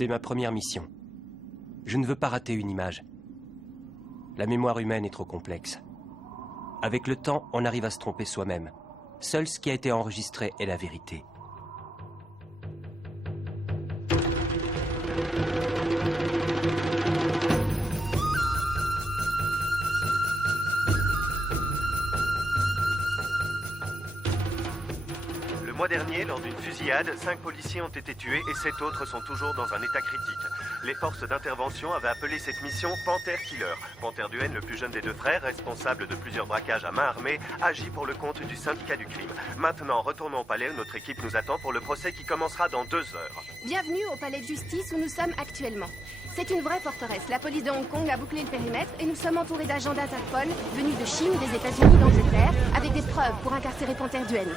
C'est ma première mission. Je ne veux pas rater une image. La mémoire humaine est trop complexe. Avec le temps, on arrive à se tromper soi-même. Seul ce qui a été enregistré est la vérité. Le mois dernier, lors d'une fusillade, 5 policiers ont été tués et 7 autres sont toujours dans un état critique. Les forces d'intervention avaient appelé cette mission Panther Killer. Panther Duen, le plus jeune des deux frères, responsable de plusieurs braquages à main armée, agit pour le compte du syndicat du crime. Maintenant, retournons au palais où notre équipe nous attend pour le procès qui commencera dans 2 heures. Bienvenue au palais de justice où nous sommes actuellement. C'est une vraie forteresse. La police de Hong Kong a bouclé le périmètre et nous sommes entourés d'agents d'Interpol venus de Chine, des États-Unis, d'Angleterre, avec des preuves pour incarcérer Panther Duen.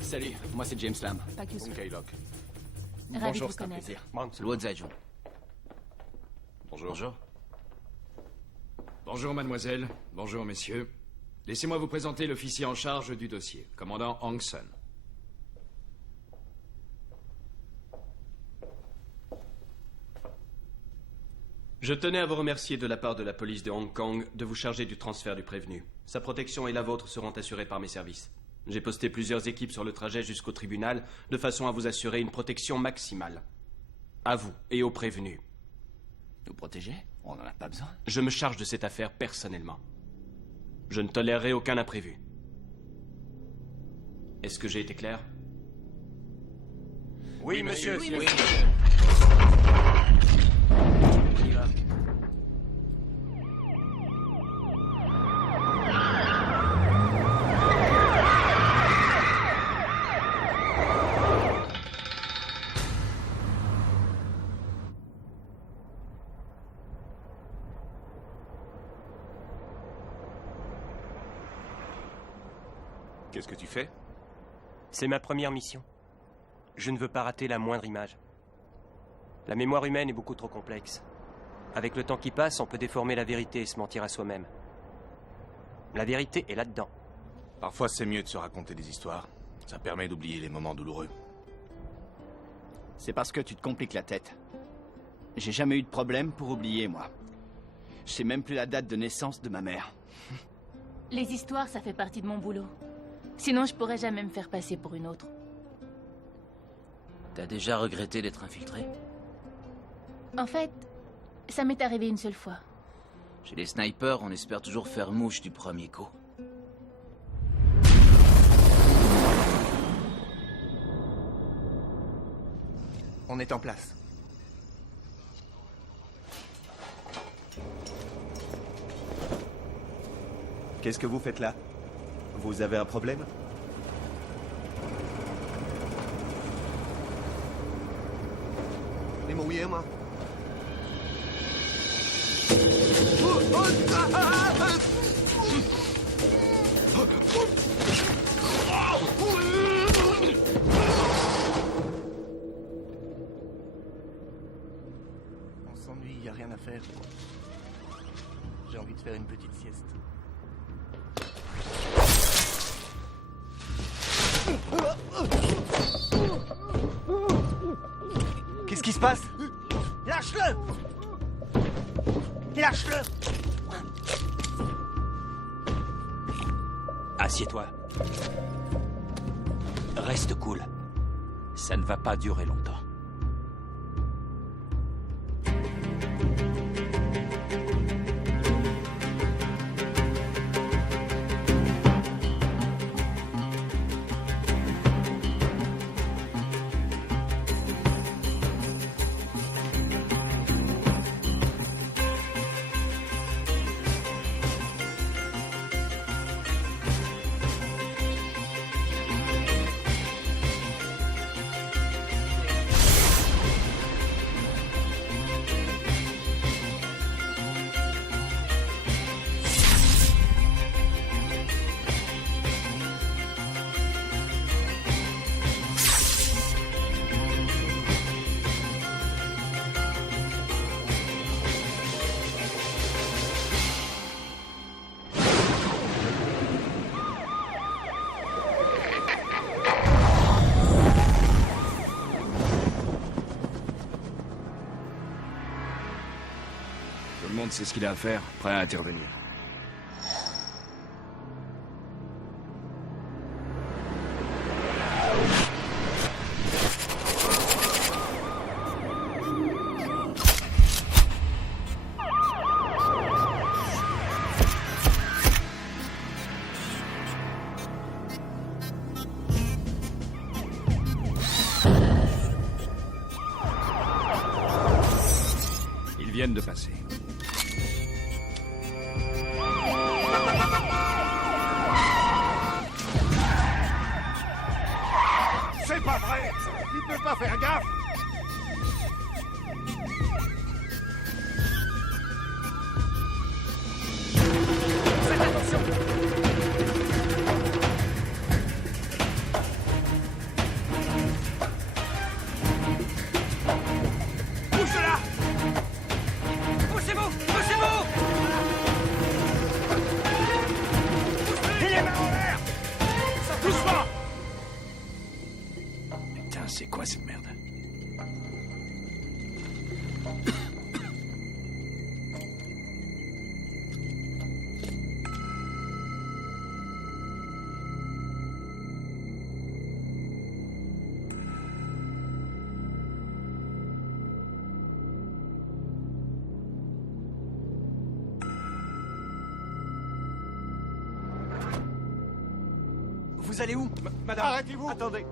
Salut, moi c'est James Lam. Pas que ce Kaylock. Ravi de Bonjour, vous c'est un connaître. plaisir. Luo Zajun. Bonjour. Bonjour. Bonjour mademoiselle, bonjour messieurs. Laissez-moi vous présenter l'officier en charge du dossier, commandant Hong Sun. Je tenais à vous remercier de la part de la police de Hong Kong de vous charger du transfert du prévenu. Sa protection et la vôtre seront assurées par mes services. J'ai posté plusieurs équipes sur le trajet jusqu'au tribunal de façon à vous assurer une protection maximale. À vous et aux prévenus. Nous protéger? On n'en a pas besoin. Je me charge de cette affaire personnellement. Je ne tolérerai aucun imprévu. Est-ce que j'ai été clair? Oui, monsieur. Oui, monsieur. On y va. Qu'est-ce que tu fais? C'est ma première mission. Je ne veux pas rater la moindre image. La mémoire humaine est beaucoup trop complexe. Avec le temps qui passe, on peut déformer la vérité et se mentir à soi-même. La vérité est là-dedans. Parfois, c'est mieux de se raconter des histoires. Ça permet d'oublier les moments douloureux. C'est parce que tu te compliques la tête. J'ai jamais eu de problème pour oublier, moi. Je sais même plus la date de naissance de ma mère. Les histoires, ça fait partie de mon boulot. Sinon, je pourrais jamais me faire passer pour une autre. T'as déjà regretté d'être infiltré? En fait, ça m'est arrivé une seule fois. Chez les snipers, on espère toujours faire mouche du premier coup. On est en place. Qu'est-ce que vous faites là? Vous avez un problème? Ni mouillé, moi. On s'ennuie, y a rien à faire. J'ai envie de faire une petite sieste. Qu'est-ce qui se passe? Lâche-le! Lâche-le! Assieds-toi. Reste cool. Ça ne va pas durer longtemps. Tout le monde sait ce qu'il a à faire, prêt à intervenir. Ils viennent de passer. C'est pas vrai! Il peut pas faire gaffe! Faites attention! Pousse-la! Poussez-vous! Poussez-vous! Et les mains en l'air! Ça touche pas! Putain, c'est quoi cette merde? Vous allez où? Madame, arrêtez-vous! Attendez.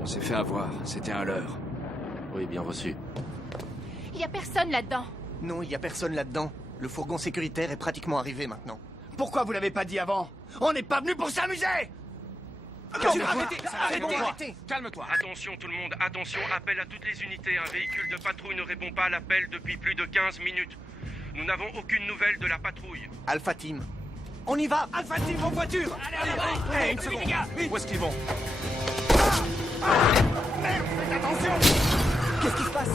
On s'est fait avoir, c'était un leurre. Oui, bien reçu. Il y a personne là-dedans. Non, il y a personne là-dedans. Le fourgon sécuritaire est pratiquement arrivé maintenant. Pourquoi vous l'avez pas dit avant? On n'est pas venu pour s'amuser! Arrêtez! Calme-toi! Attention tout le monde, attention, appel à toutes les unités. Un véhicule de patrouille ne répond pas à l'appel depuis plus de 15 minutes. Nous n'avons aucune nouvelle de la patrouille. Alpha Team. On y va! Alpha Team en voiture! Allez, une seconde! Les gars, Où est-ce qu'ils vont? merde, faites attention! Qu'est-ce qui se passe?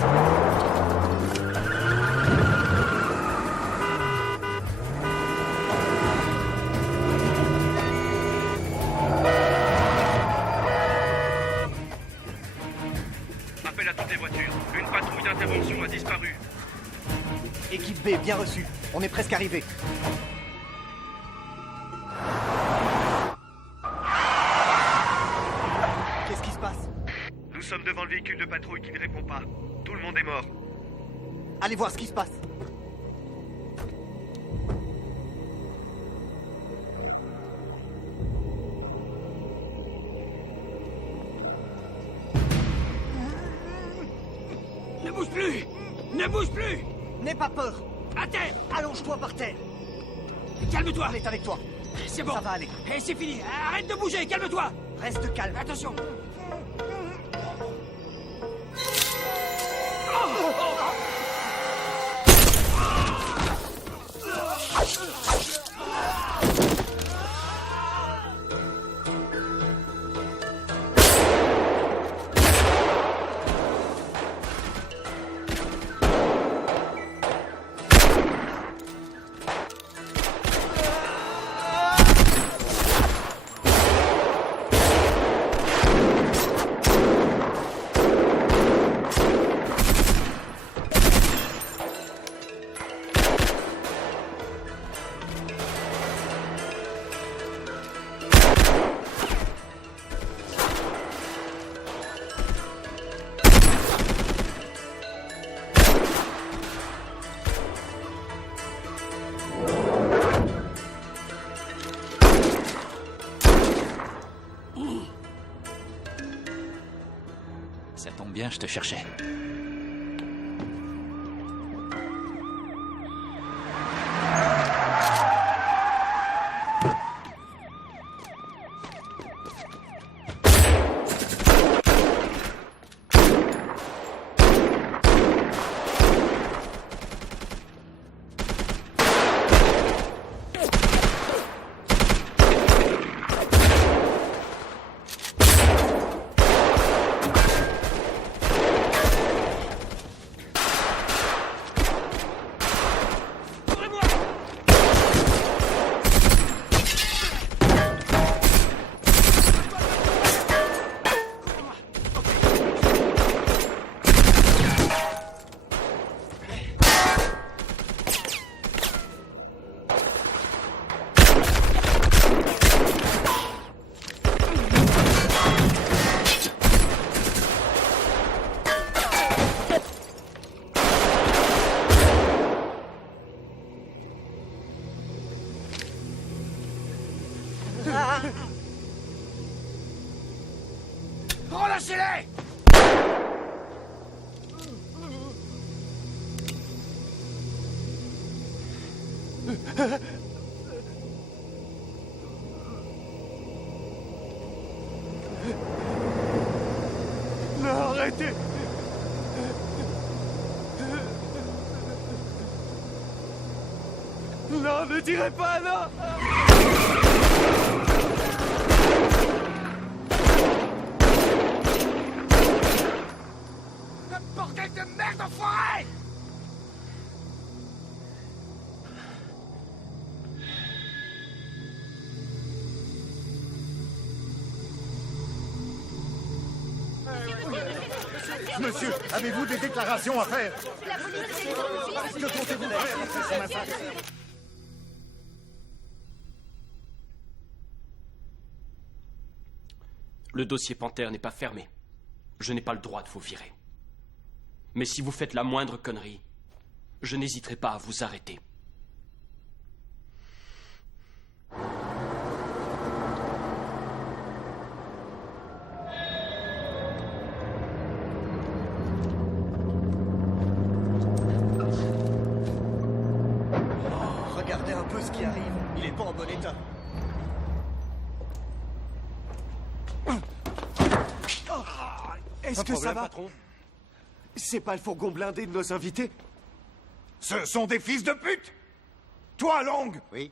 Appel à toutes les voitures. Une patrouille d'intervention a disparu. Équipe B, bien reçu. On est presque arrivé. Qu'est-ce qui se passe? Nous sommes devant le véhicule de patrouille qui ne répond pas. Tout le monde est mort. Allez voir ce qui se passe. Ne bouge plus! Ne bouge plus! N'aie pas peur. À terre! Allonge-toi par terre. Calme-toi! On est avec toi. C'est bon! Ça va aller. Et c'est fini! Arrête de bouger! Calme-toi! Reste calme. Attention! Ça tombe bien, je te cherchais. Relâchez-les! Non, arrêtez. Non, ne tirez pas, non. Bordel de merde enfoiré! Monsieur, avez-vous des déclarations à faire? Que comptez-vous faire après ce massacre? Le dossier Panther n'est pas fermé. Je n'ai pas le droit de vous virer. Mais si vous faites la moindre connerie, je n'hésiterai pas à vous arrêter. Regardez un peu ce qui arrive. Il est pas en bon état. Est-ce que ça va, patron? C'est pas le fourgon blindé de nos invités? Ce sont des fils de pute! Toi, Long! Oui?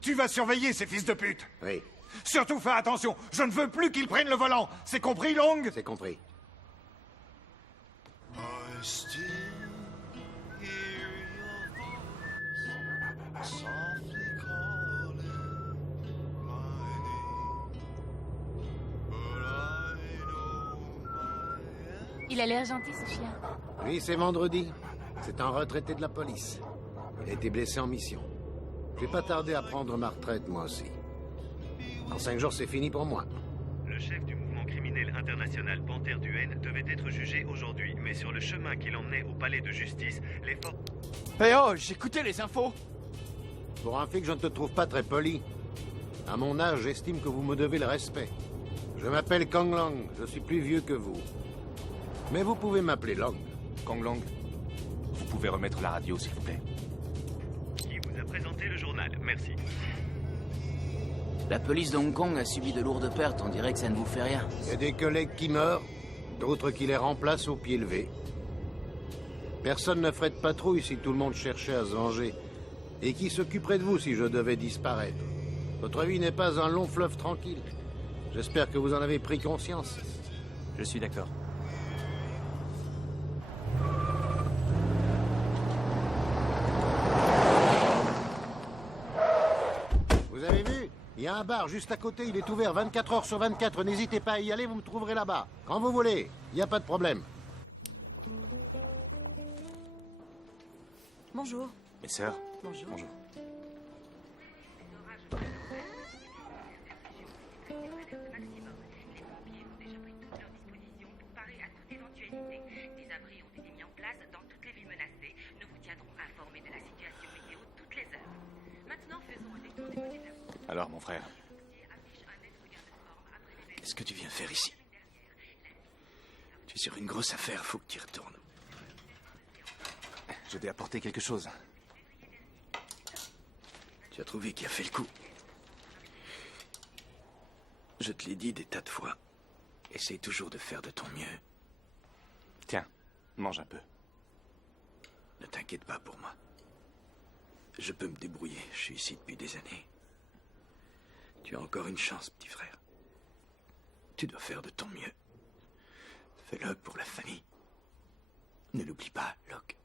Tu vas surveiller ces fils de pute! Oui. Surtout fais attention, je ne veux plus qu'ils prennent le volant! C'est compris, Long? C'est compris. Il a l'air gentil, ce chien. Oui, c'est vendredi. C'est un retraité de la police. Il a été blessé en mission. J'ai pas tardé à prendre ma retraite, moi aussi. Dans 5 jours, c'est fini pour moi. Le chef du mouvement criminel international Panther du N devait être jugé aujourd'hui, mais sur le chemin qui l'emmenait au palais de justice, les forces... Eh oh, j'écoutais les infos. Pour un flic, je ne te trouve pas très poli. À mon âge, j'estime que vous me devez le respect. Je m'appelle Kong Long, je suis plus vieux que vous. Mais vous pouvez m'appeler Long. Kong Long, vous pouvez remettre la radio, s'il vous plaît. Merci. La police de Hong Kong a subi de lourdes pertes, on dirait que ça ne vous fait rien. Il y a des collègues qui meurent, d'autres qui les remplacent au pied levé. Personne ne ferait de patrouille si tout le monde cherchait à se venger. Et qui s'occuperait de vous si je devais disparaître? Votre vie n'est pas un long fleuve tranquille. J'espère que vous en avez pris conscience. Je suis d'accord. Vous avez vu? Il y a un bar juste à côté, il est ouvert 24 heures sur 24. N'hésitez pas à y aller, vous me trouverez là-bas. Quand vous voulez, il n'y a pas de problème. Bonjour. Mes sœurs. Bonjour. Bonjour. Des abris ont été mis en place dans toutes les villes menacées. Nous vous tiendrons informés de la situation météo toutes les heures. Maintenant, faisons un détour du côté de la route. Alors, mon frère. Qu'est-ce que tu viens faire ici? Tu es sur une grosse affaire, faut que tu y retournes. Je t'ai apporté quelque chose. Tu as trouvé qui a fait le coup? Je te l'ai dit des tas de fois. Essaye toujours de faire de ton mieux. Tiens, mange un peu. Ne t'inquiète pas pour moi. Je peux me débrouiller, je suis ici depuis des années. Tu as encore une chance, petit frère. Tu dois faire de ton mieux. Fais-le pour la famille. Ne l'oublie pas, Locke.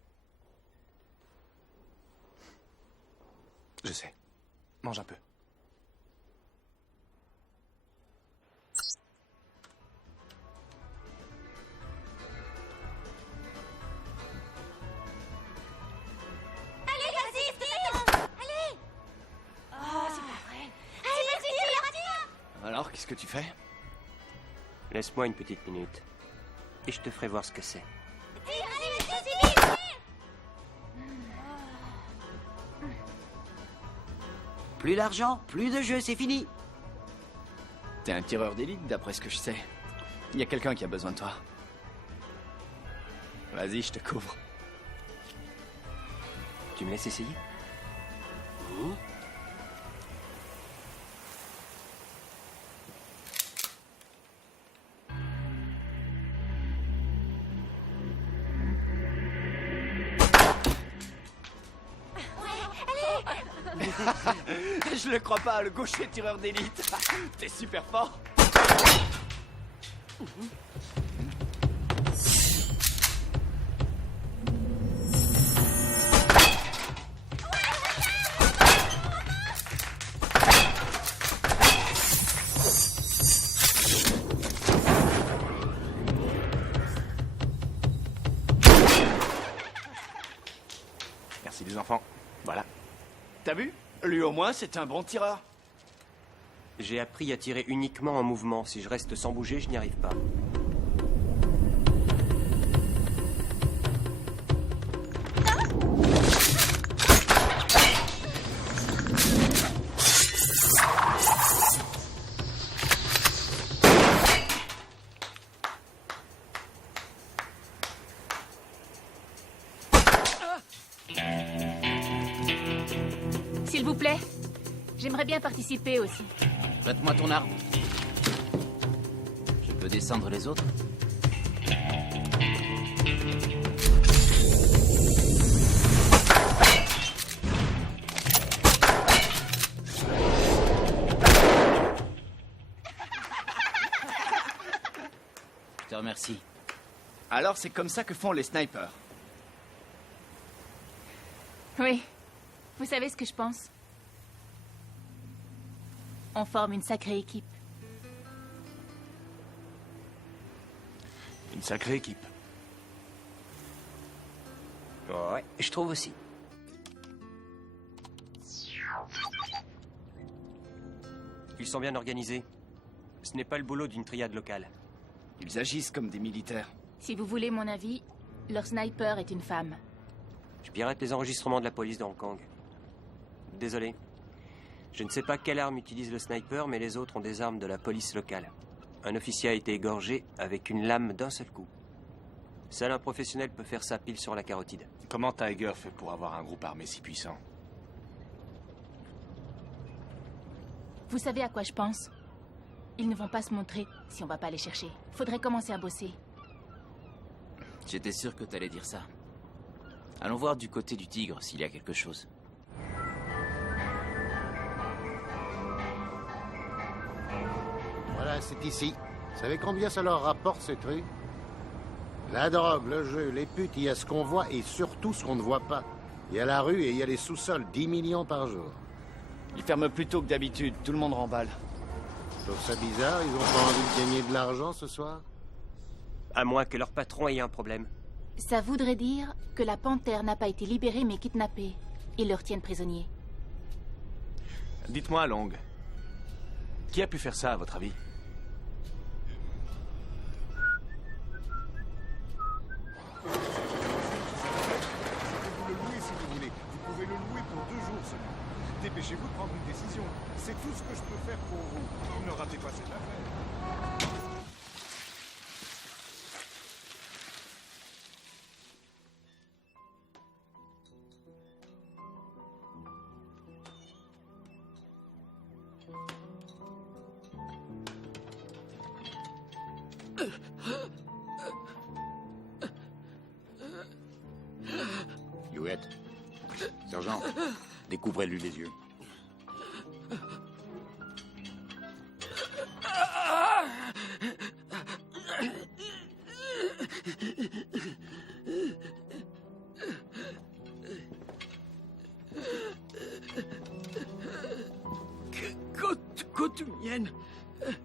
Je sais. Mange un peu. Allez, vas-y, Steve! Allez! Oh, c'est pas vrai! Allez, vas-y, Alors, qu'est-ce que tu fais? Laisse-moi une petite minute. Et je te ferai voir ce que c'est. tire! Allez, vas-y, tire! Plus d'argent, plus de jeu, c'est fini. T'es un tireur d'élite, d'après ce que je sais. Il y a quelqu'un qui a besoin de toi. Vas-y, je te couvre. Tu me laisses essayer? Je le crois pas, le gaucher tireur d'élite. T'es super fort. Merci les enfants. Voilà. T'as vu? Lui au moins, c'est un bon tireur. J'ai appris à tirer uniquement en mouvement. Si je reste sans bouger, je n'y arrive pas. S'il vous plaît, j'aimerais bien participer aussi. Prête-moi ton arme. Je peux descendre les autres? Je te remercie. Alors c'est comme ça que font les snipers. Oui. Vous savez ce que je pense? On forme une sacrée équipe. Une sacrée équipe. Ouais, je trouve aussi. Ils sont bien organisés. Ce n'est pas le boulot d'une triade locale. Ils agissent comme des militaires. Si vous voulez mon avis, leur sniper est une femme. Je pirate les enregistrements de la police de Hong Kong. Désolé. Je ne sais pas quelle arme utilise le sniper, mais les autres ont des armes de la police locale. Un officier a été égorgé avec une lame d'un seul coup. Seul un professionnel peut faire ça pile sur la carotide. Comment Tiger fait pour avoir un groupe armé si puissant? Vous savez à quoi je pense? Ils ne vont pas se montrer si on va pas les chercher. Faudrait commencer à bosser. J'étais sûr que t'allais dire ça. Allons voir du côté du tigre s'il y a quelque chose. Voilà, c'est ici. Vous savez combien ça leur rapporte, ces trucs? La drogue, le jeu, les putes, il y a ce qu'on voit et surtout ce qu'on ne voit pas. Il y a la rue et il y a les sous-sols, 10 millions par jour. Ils ferment plus tôt que d'habitude, tout le monde remballe. Je trouve ça bizarre, ils ont pas envie de gagner de l'argent ce soir? À moins que leur patron ait un problème. Ça voudrait dire que la panthère n'a pas été libérée mais kidnappée. Ils le retiennent prisonnier. Dites-moi, Long. Qui a pu faire ça, à votre avis? Vous le louez si vous voulez. Vous pouvez le louer pour 2 jours seulement. Dépêchez-vous de prendre une décision. C'est tout ce que je peux faire pour vous. Ne ratez pas cette affaire. Hewitt. Sergent, découvrez-lui les yeux. Cotumienne,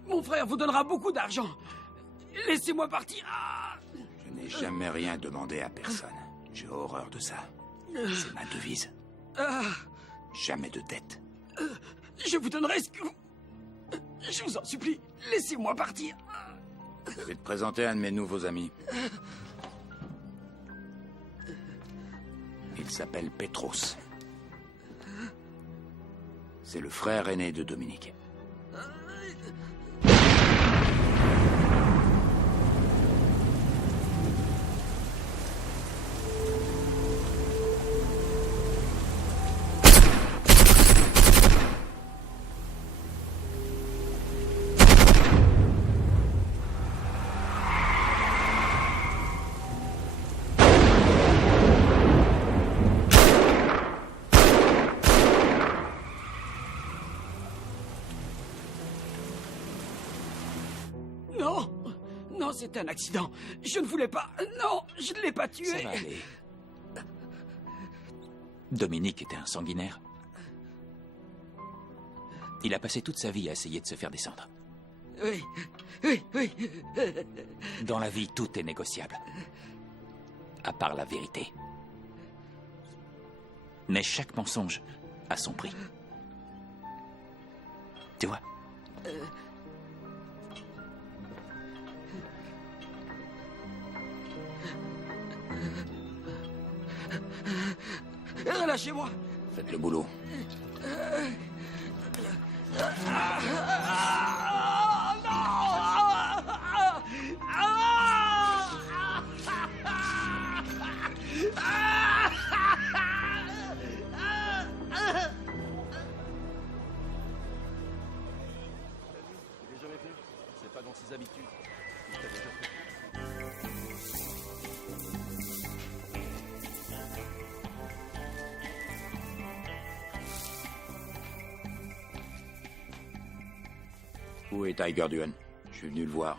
mon frère vous donnera beaucoup d'argent. Laissez-moi partir. Je n'ai jamais rien demandé à personne. J'ai horreur de ça. C'est ma devise. Jamais de dette. Je vous donnerai ce que vous... Je vous en supplie, laissez-moi partir. Je vais te présenter un de mes nouveaux amis. Il s'appelle Petros. C'est le frère aîné de Dominique. Non, c'est un accident. Je ne voulais pas... Non, je ne l'ai pas tué. Ça va aller. Dominique était un sanguinaire. Il a passé toute sa vie à essayer de se faire descendre. Oui. Dans la vie, tout est négociable. À part la vérité. Mais chaque mensonge a son prix. Tu vois? Relâchez-moi. Faites le boulot. Il est jamais venu. C'est pas dans ses habitudes. Il t'a déjà fait. Où est Tiger Duan? Je suis venu le voir.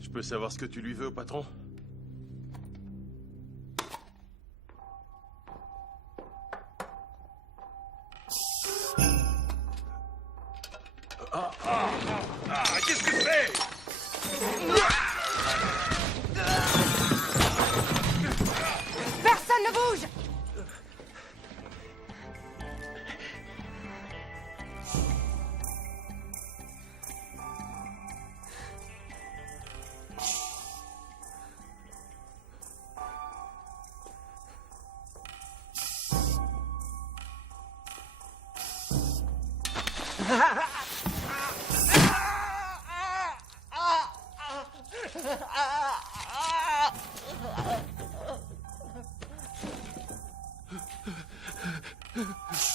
Je peux savoir ce que tu lui veux, patron? Qu'est-ce que c'est? Personne ne bouge! Il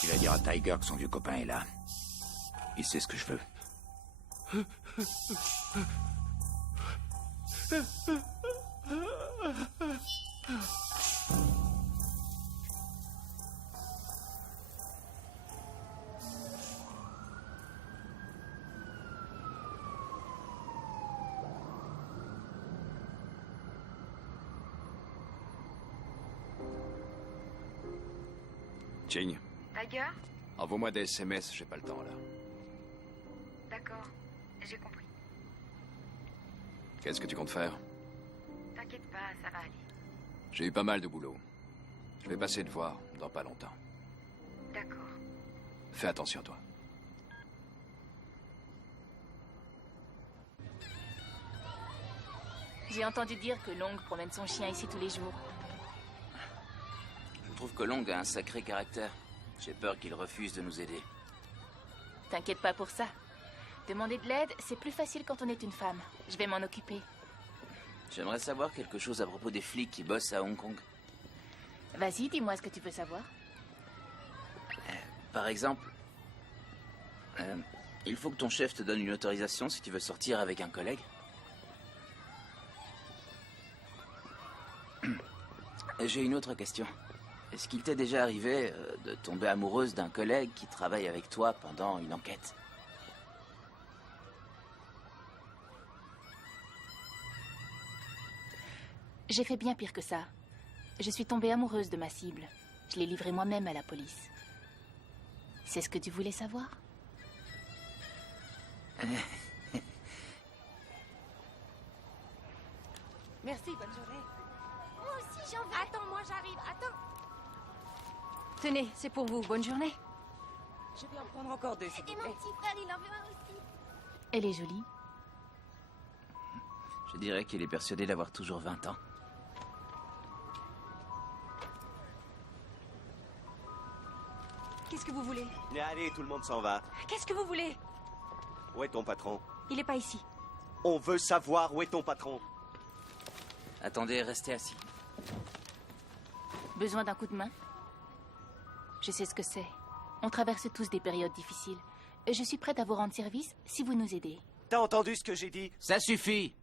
va dire à Tiger que son vieux copain est là. Il sait ce que je veux. Ching, Tiger? envoie-moi des SMS, j'ai pas le temps là. D'accord, j'ai compris. Qu'est-ce que tu comptes faire? T'inquiète pas, ça va aller. J'ai eu pas mal de boulot. Je vais passer te voir dans pas longtemps. D'accord. Fais attention à toi. J'ai entendu dire que Long promène son chien ici tous les jours. Je trouve que Long a un sacré caractère. J'ai peur qu'il refuse de nous aider. T'inquiète pas pour ça. Demander de l'aide, c'est plus facile quand on est une femme. Je vais m'en occuper. J'aimerais savoir quelque chose à propos des flics qui bossent à Hong Kong. Vas-y, dis-moi ce que tu veux savoir. Par exemple, il faut que ton chef te donne une autorisation si tu veux sortir avec un collègue. J'ai une autre question. Est-ce qu'il t'est déjà arrivé de tomber amoureuse d'un collègue qui travaille avec toi pendant une enquête? J'ai fait bien pire que ça. Je suis tombée amoureuse de ma cible. Je l'ai livrée moi-même à la police. C'est ce que tu voulais savoir? Merci, bonne journée. Moi aussi, j'en veux. Attends, moi j'arrive, attends. Tenez, c'est pour vous, bonne journée. Je vais en prendre encore deux, s'il vous Et plaît. mon petit frère, il en veut un aussi. Elle est jolie. Je dirais qu'il est persuadé d'avoir toujours 20 ans. Qu'est-ce que vous voulez? Mais allez, tout le monde s'en va. Qu'est-ce que vous voulez? Où est ton patron? Il est pas ici. On veut savoir où est ton patron. Attendez, restez assis. Besoin d'un coup de main? Je sais ce que c'est. On traverse tous des périodes difficiles. Je suis prête à vous rendre service si vous nous aidez. T'as entendu ce que j'ai dit? Ça suffit.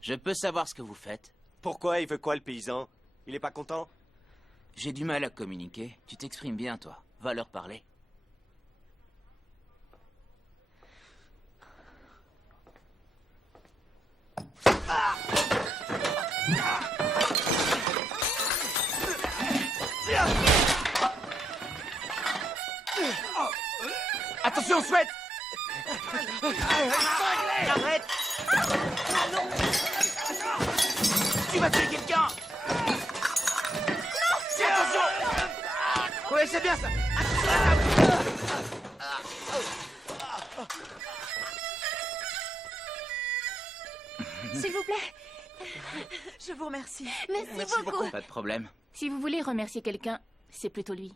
Je peux savoir ce que vous faites? Pourquoi il veut quoi, le paysan? Il est pas content? J'ai du mal à communiquer. Tu t'exprimes bien, toi. Va leur parler. Attention, Sweat! Arrête! Tu vas tuer quelqu'un! Attention! Oui, c'est bien ça! S'il vous plaît. Je vous remercie. Merci beaucoup. Pas de problème. Si vous voulez remercier quelqu'un, c'est plutôt lui.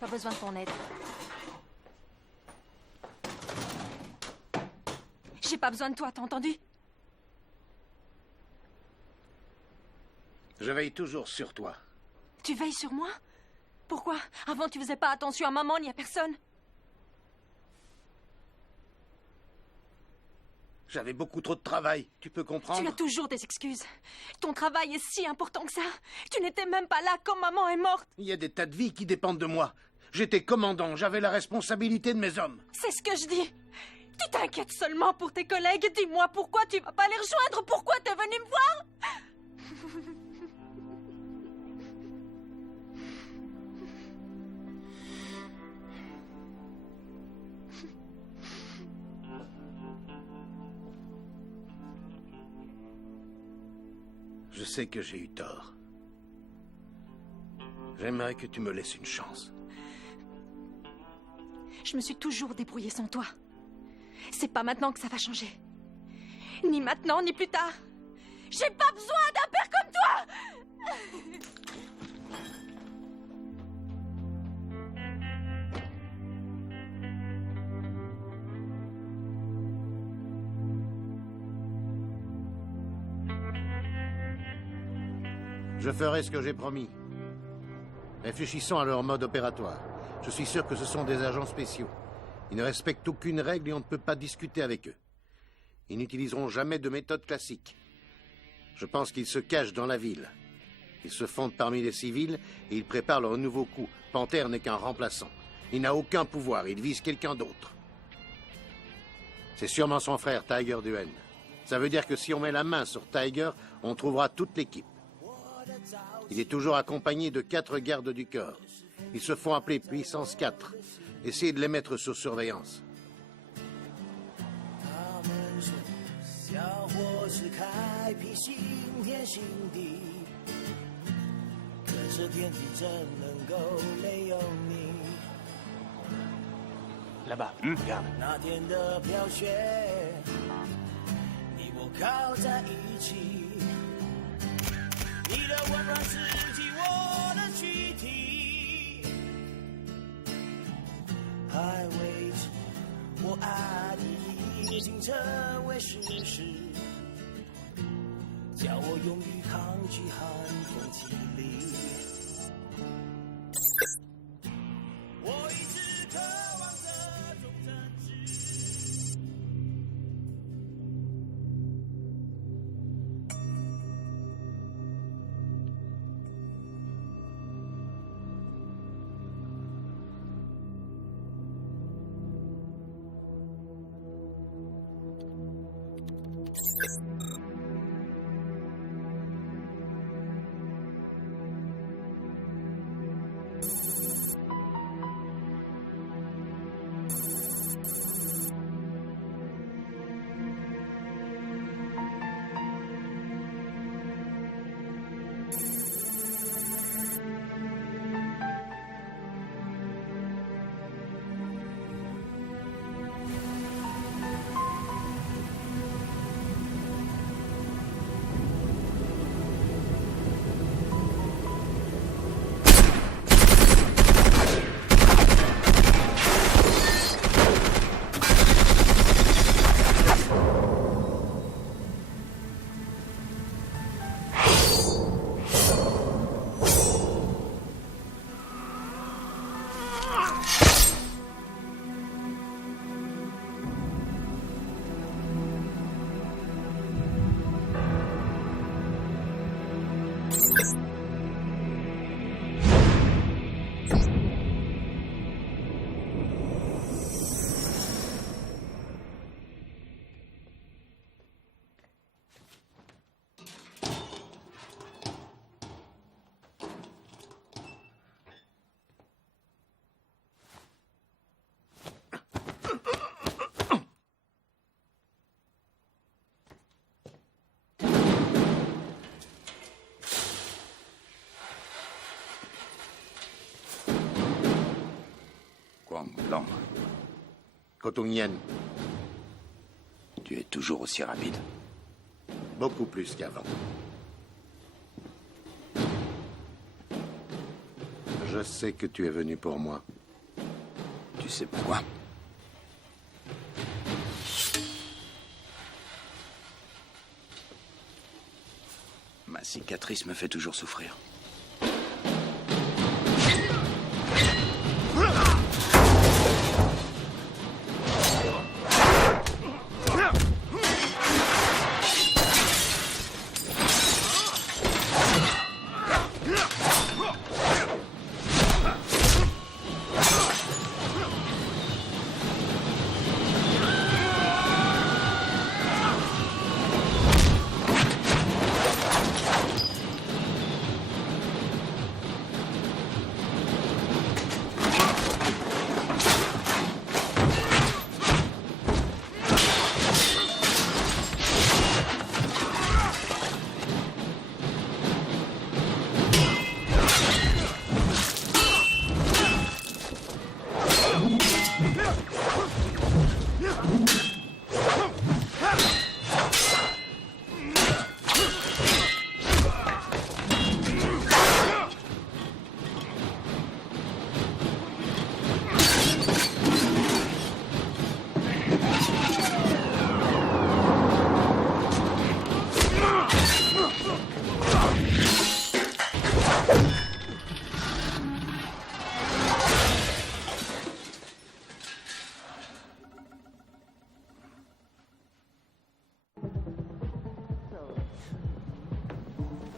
Pas besoin de ton aide. J'ai pas besoin de toi, t'as entendu? Je veille toujours sur toi. Tu veilles sur moi? Pourquoi? Avant, tu faisais pas attention à maman ni à personne. J'avais beaucoup trop de travail, tu peux comprendre? Tu as toujours des excuses. Ton travail est si important que ça. Tu n'étais même pas là quand maman est morte. Il y a des tas de vies qui dépendent de moi. J'étais commandant, j'avais la responsabilité de mes hommes. C'est ce que je dis. Tu t'inquiètes seulement pour tes collègues. Dis-moi pourquoi tu vas pas les rejoindre? Pourquoi t'es venu me voir? Je sais que j'ai eu tort. J'aimerais que tu me laisses une chance. Je me suis toujours débrouillée sans toi. C'est pas maintenant que ça va changer. Ni maintenant, ni plus tard. J'ai pas besoin d'un père comme toi! Je ferai ce que j'ai promis. Réfléchissons à leur mode opératoire. Je suis sûr que ce sont des agents spéciaux. Ils ne respectent aucune règle et on ne peut pas discuter avec eux. Ils n'utiliseront jamais de méthode classique. Je pense qu'ils se cachent dans la ville. Ils se fondent parmi les civils et ils préparent leur nouveau coup. Panther n'est qu'un remplaçant. Il n'a aucun pouvoir, il vise quelqu'un d'autre. C'est sûrement son frère, Tiger Duen. Ça veut dire que si on met la main sur Tiger, on trouvera toute l'équipe. Il est toujours accompagné de 4 gardes du corps. Ils se font appeler Puissance 4. Essayez de les mettre sous surveillance. Là-bas, regarde. Lang. Kotong-Yen. Tu es toujours aussi rapide. Beaucoup plus qu'avant. Je sais que tu es venu pour moi. Tu sais pourquoi? Ma cicatrice me fait toujours souffrir.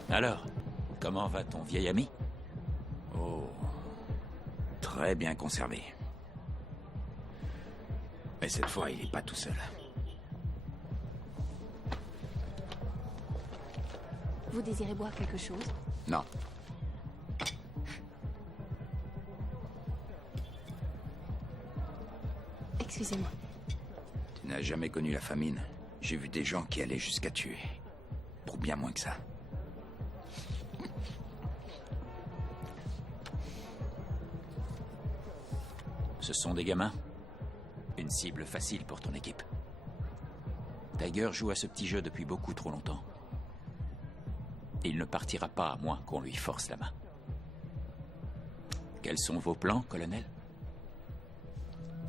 Alors, comment va ton vieil ami? Oh, très bien conservé. Mais cette fois, il n'est pas tout seul. Vous désirez boire quelque chose? Non. Excusez-moi. Tu n'as jamais connu la famine. J'ai vu des gens qui allaient jusqu'à tuer. Pour bien moins que ça. Ce sont des gamins. Une cible facile pour ton équipe. Tiger joue à ce petit jeu depuis beaucoup trop longtemps. Il ne partira pas à moins qu'on lui force la main. Quels sont vos plans, colonel?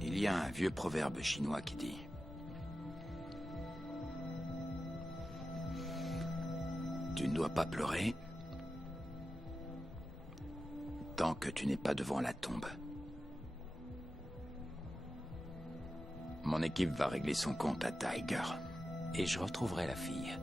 Il y a un vieux proverbe chinois qui dit: tu ne dois pas pleurer tant que tu n'es pas devant la tombe. Mon équipe va régler son compte à Tiger. Et je retrouverai la fille.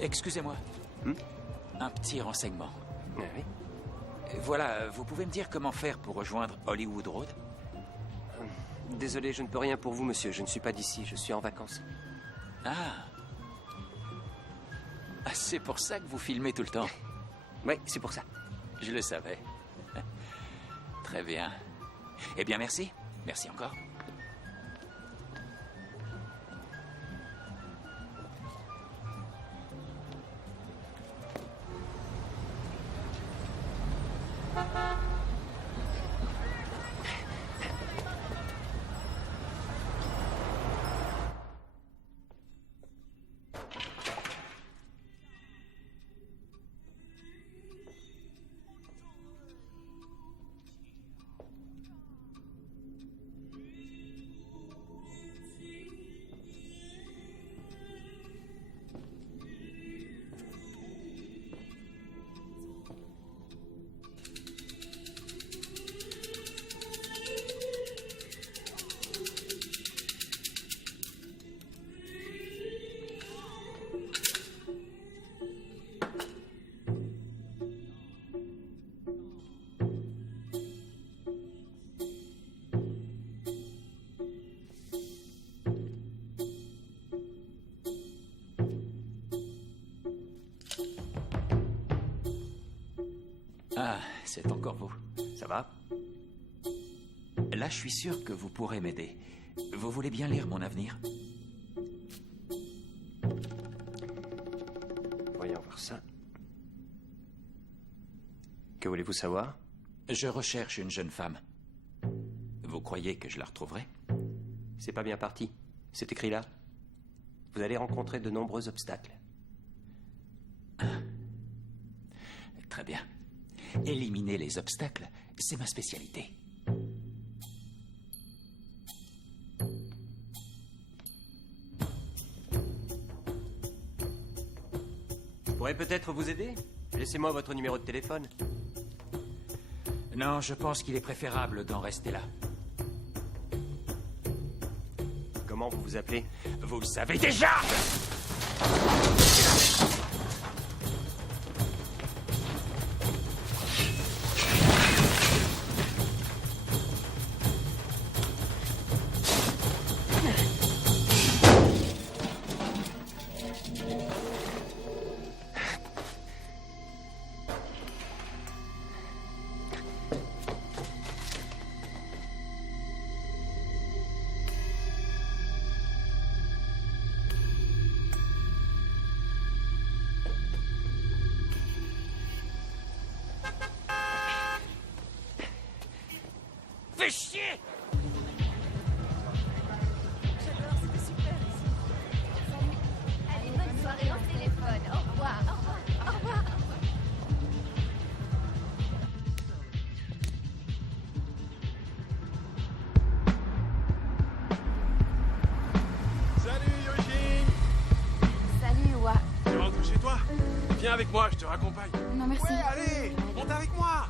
Excusez-moi. Un petit renseignement. Oui. Voilà, vous pouvez me dire comment faire pour rejoindre Hollywood Road? Désolé, je ne peux rien pour vous, monsieur. Je ne suis pas d'ici, je suis en vacances. Ah, c'est pour ça que vous filmez tout le temps? Oui, c'est pour ça. Je le savais. Très bien. Eh bien, merci. Merci encore. Ah, c'est encore vous. Ça va? Là, je suis sûr que vous pourrez m'aider. Vous voulez bien lire mon avenir? Voyons voir ça. Que voulez-vous savoir? Je recherche une jeune femme. Vous croyez que je la retrouverai? C'est pas bien parti. C'est écrit là. Vous allez rencontrer de nombreux obstacles. Très bien. Éliminer les obstacles, c'est ma spécialité. Je pourrais peut-être vous aider? Laissez-moi votre numéro de téléphone. Non, je pense qu'il est préférable d'en rester là. Comment vous vous appelez? Vous le savez déjà! fait chier! Allez, bonne soirée au téléphone. Au revoir, au revoir, au revoir. Salut, Eugene! Salut, Wa. Tu rentres chez toi? Viens avec moi, je te raccompagne. Non, merci. Ouais, allez, monte avec moi!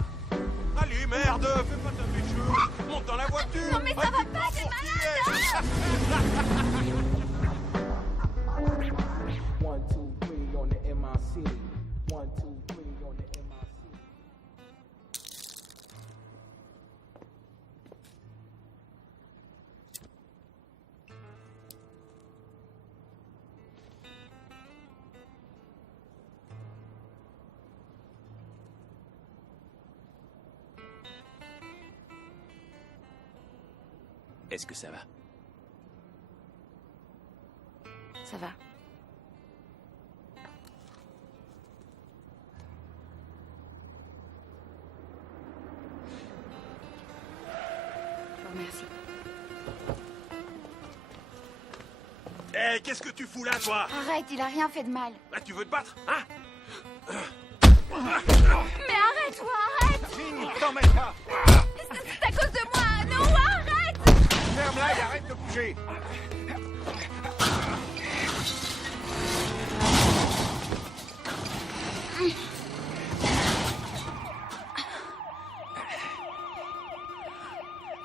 Allez, merde, fais pas ta pécho! Monte dans la voiture! Non, mais ça va pas, t'es malade! 1, 2, 3 on the MIC. 1, 2, 3 on the MIC. Est-ce que ça va? Ça va. Je vous remercie. Hé, qu'est-ce que tu fous là, toi? Arrête, il a rien fait de mal. Là, tu veux te battre, hein? Mais arrête-toi, arrête! T'en mets pas! C'est à cause de moi! Non, arrête! Ferme-la et arrête de bouger!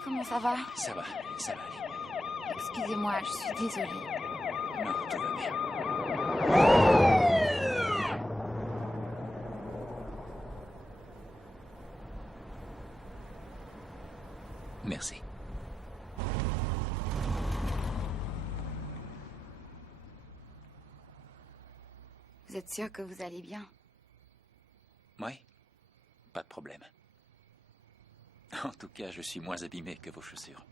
Comment ça va? Ça va aller. Excusez-moi, je suis désolée. Non, tout va bien. Merci. Vous êtes sûr que vous allez bien? Oui, pas de problème. En tout cas, je suis moins abîmé que vos chaussures.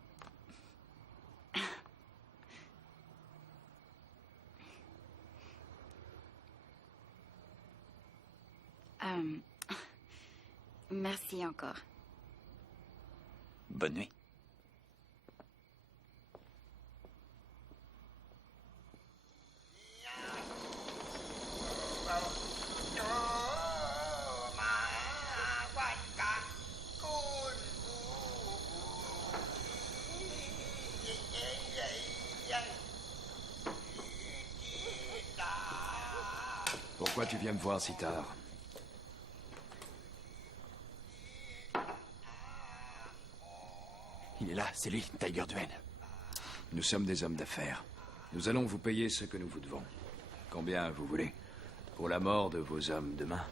Merci encore. Bonne nuit. Pourquoi tu viens me voir si tard? Il est là, c'est lui, Tiger Duen. Nous sommes des hommes d'affaires. Nous allons vous payer ce que nous vous devons. Combien vous voulez? Pour la mort de vos hommes demain.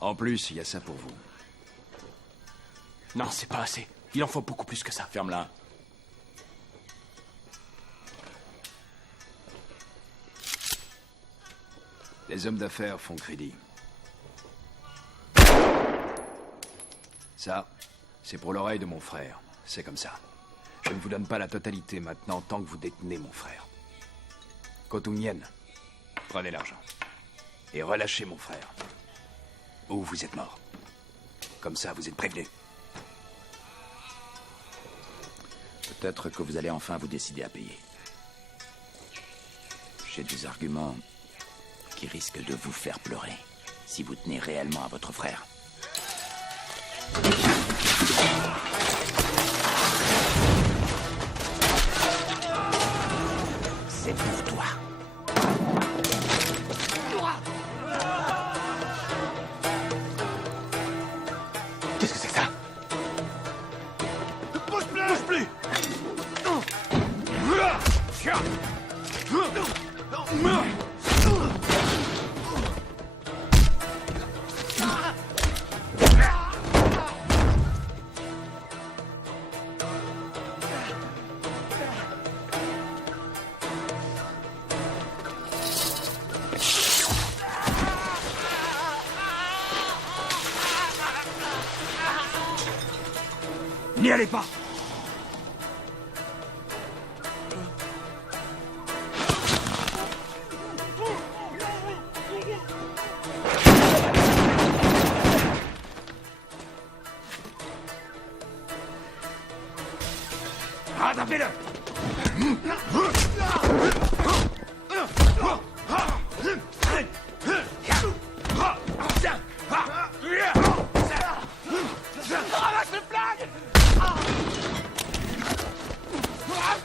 En plus, il y a ça pour vous. Non, c'est pas assez. Il en faut beaucoup plus que ça. Ferme-la. Les hommes d'affaires font crédit. Ça, c'est pour l'oreille de mon frère. C'est comme ça. Je ne vous donne pas la totalité maintenant tant que vous détenez mon frère. Kotumien, prenez l'argent. Et relâchez mon frère. Ou vous êtes mort. Comme ça, vous êtes prévenus. Peut-être que vous allez enfin vous décider à payer. J'ai des arguments qui risquent de vous faire pleurer si vous tenez réellement à votre frère. C'est pour toi. Qu'est-ce que c'est que ça? Bouge plus! Bouge plus! N'y allez pas! Rattrapez-le! Ramasse le flingue!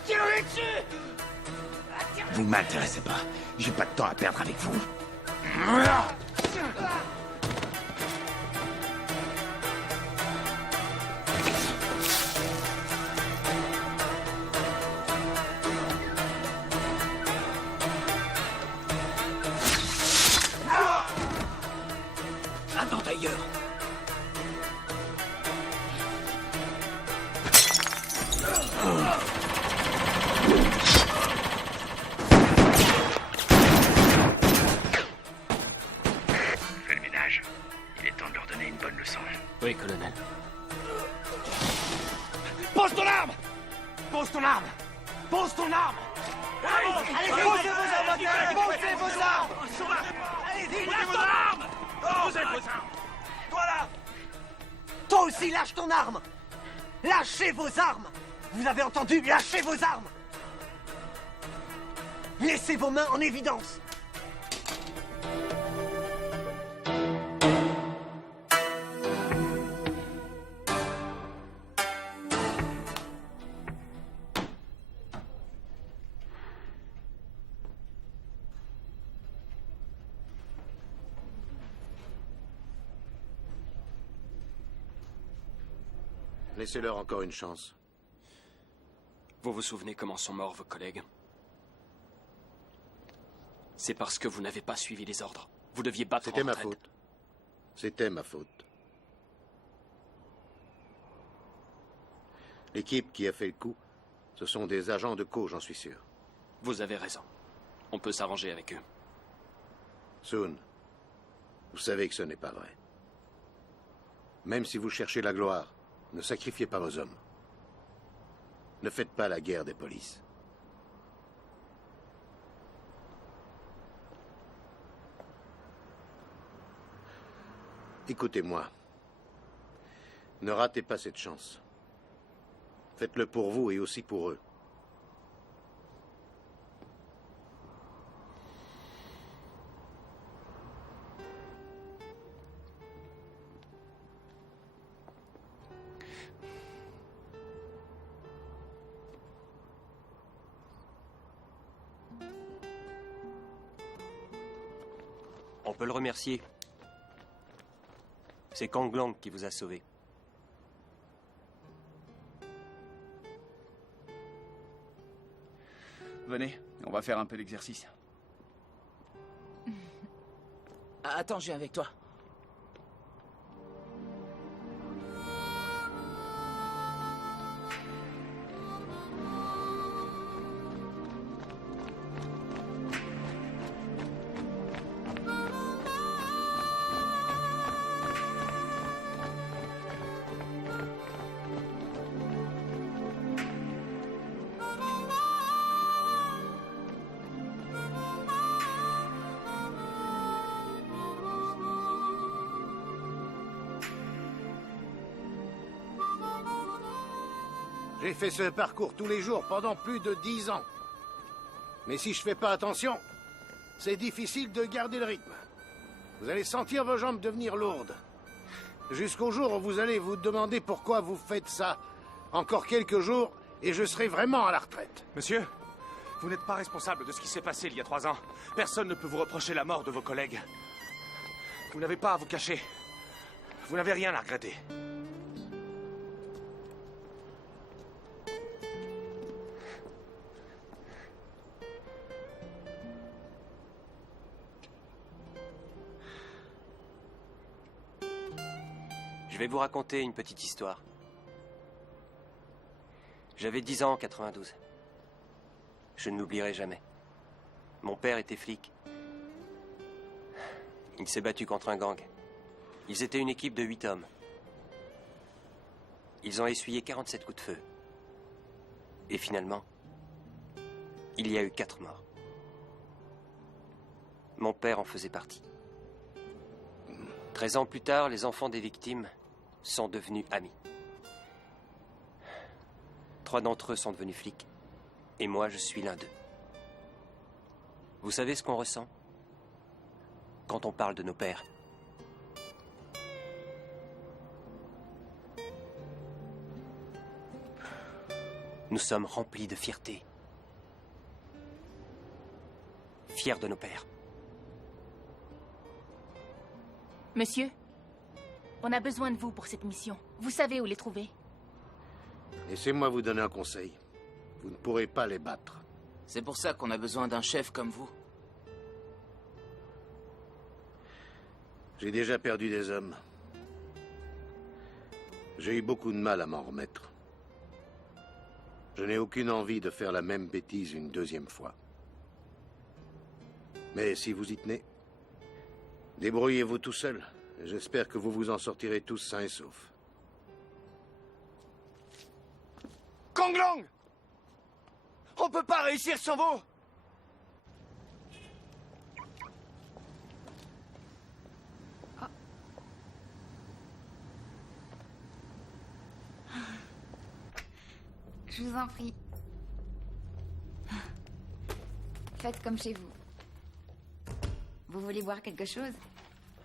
Tirez dessus! Vous m'intéressez pas. J'ai pas de temps à perdre avec vous. Attends, Tiger. Fais le ménage. Il est temps de leur donner une bonne leçon. Oui, colonel. Pose ton arme! Pose ton arme! Pose ton arme! Allez, posez vos armes! Posez vos armes! Allez-y, lâche ton arme! Posez vos armes! Toi là! Toi aussi, lâche ton arme! Lâchez vos armes! Vous avez entendu? Lâchez vos armes! Laissez vos mains en évidence! Laissez-leur encore une chance. Vous vous souvenez comment sont morts vos collègues? C'est parce que vous n'avez pas suivi les ordres. Vous deviez battre en C'était ma retraite. faute. C'était ma faute. L'équipe qui a fait le coup, ce sont des agents de Co, j'en suis sûr. Vous avez raison. On peut s'arranger avec eux. Soon, vous savez que ce n'est pas vrai. Même si vous cherchez la gloire, ne sacrifiez pas vos hommes. Ne faites pas la guerre des polices. Écoutez-moi. Ne ratez pas cette chance. Faites-le pour vous et aussi pour eux. On peut le remercier. C'est Kang Lang qui vous a sauvé. Venez, on va faire un peu d'exercice. Attends, je viens avec toi. J'ai fait ce parcours tous les jours pendant plus de 10 ans. Mais si je fais pas attention, c'est difficile de garder le rythme. Vous allez sentir vos jambes devenir lourdes. Jusqu'au jour où vous allez vous demander pourquoi vous faites ça. Encore quelques jours et je serai vraiment à la retraite. Monsieur, vous n'êtes pas responsable de ce qui s'est passé il y a 3 ans. Personne ne peut vous reprocher la mort de vos collègues. Vous n'avez pas à vous cacher. Vous n'avez rien à regretter. Je vais vous raconter une petite histoire. J'avais 10 ans en 92. Je ne l'oublierai jamais. Mon père était flic. Il s'est battu contre un gang. Ils étaient une équipe de 8 hommes. Ils ont essuyé 47 coups de feu. Et finalement, il y a eu 4 morts. Mon père en faisait partie. 13 ans plus tard, les enfants des victimes sont devenus amis. 3 d'entre eux sont devenus flics. Et moi, je suis l'un d'eux. Vous savez ce qu'on ressent quand on parle de nos pères? Nous sommes remplis de fierté. Fiers de nos pères. Monsieur, on a besoin de vous pour cette mission. Vous savez où les trouver. Laissez-moi vous donner un conseil. Vous ne pourrez pas les battre. C'est pour ça qu'on a besoin d'un chef comme vous. J'ai déjà perdu des hommes. J'ai eu beaucoup de mal à m'en remettre. Je n'ai aucune envie de faire la même bêtise une deuxième fois. Mais si vous y tenez, débrouillez-vous tout seul. J'espère que vous vous en sortirez tous sains et saufs. Kong Long! On peut pas réussir sans vous! Je vous en prie. Faites comme chez vous. Vous voulez boire quelque chose?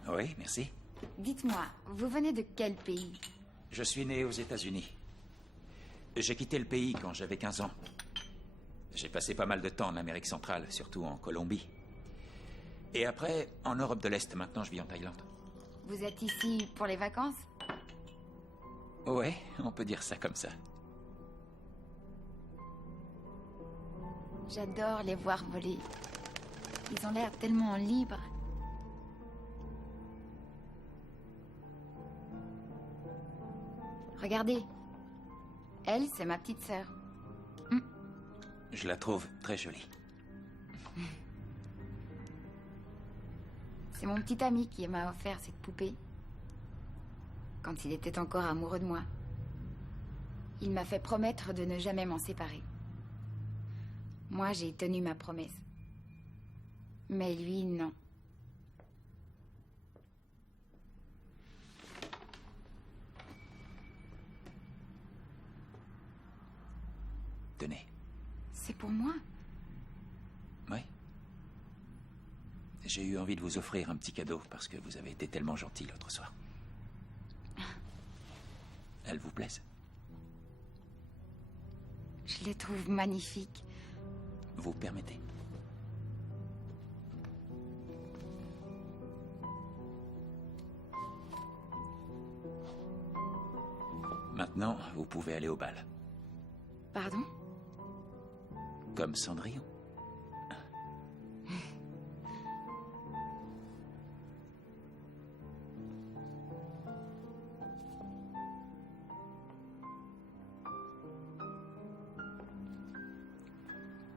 Oui, merci. Dites-moi, vous venez de quel pays? Je suis né aux États-Unis. J'ai quitté le pays quand j'avais 15 ans. J'ai passé pas mal de temps en Amérique centrale, surtout en Colombie. Et après, en Europe de l'Est. Maintenant, je vis en Thaïlande. Vous êtes ici pour les vacances? Ouais, on peut dire ça comme ça. J'adore les voir voler. Ils ont l'air tellement libres. Regardez. Elle, c'est ma petite sœur. Je la trouve très jolie. C'est mon petit ami qui m'a offert cette poupée. Quand il était encore amoureux de moi. Il m'a fait promettre de ne jamais m'en séparer. Moi, j'ai tenu ma promesse. Mais lui, non. Tenez. C'est pour moi? Oui. J'ai eu envie de vous offrir un petit cadeau parce que vous avez été tellement gentil l'autre soir. Elles vous plaisent? Je les trouve magnifiques. Vous permettez? Maintenant, vous pouvez aller au bal. Pardon? Comme Cendrillon.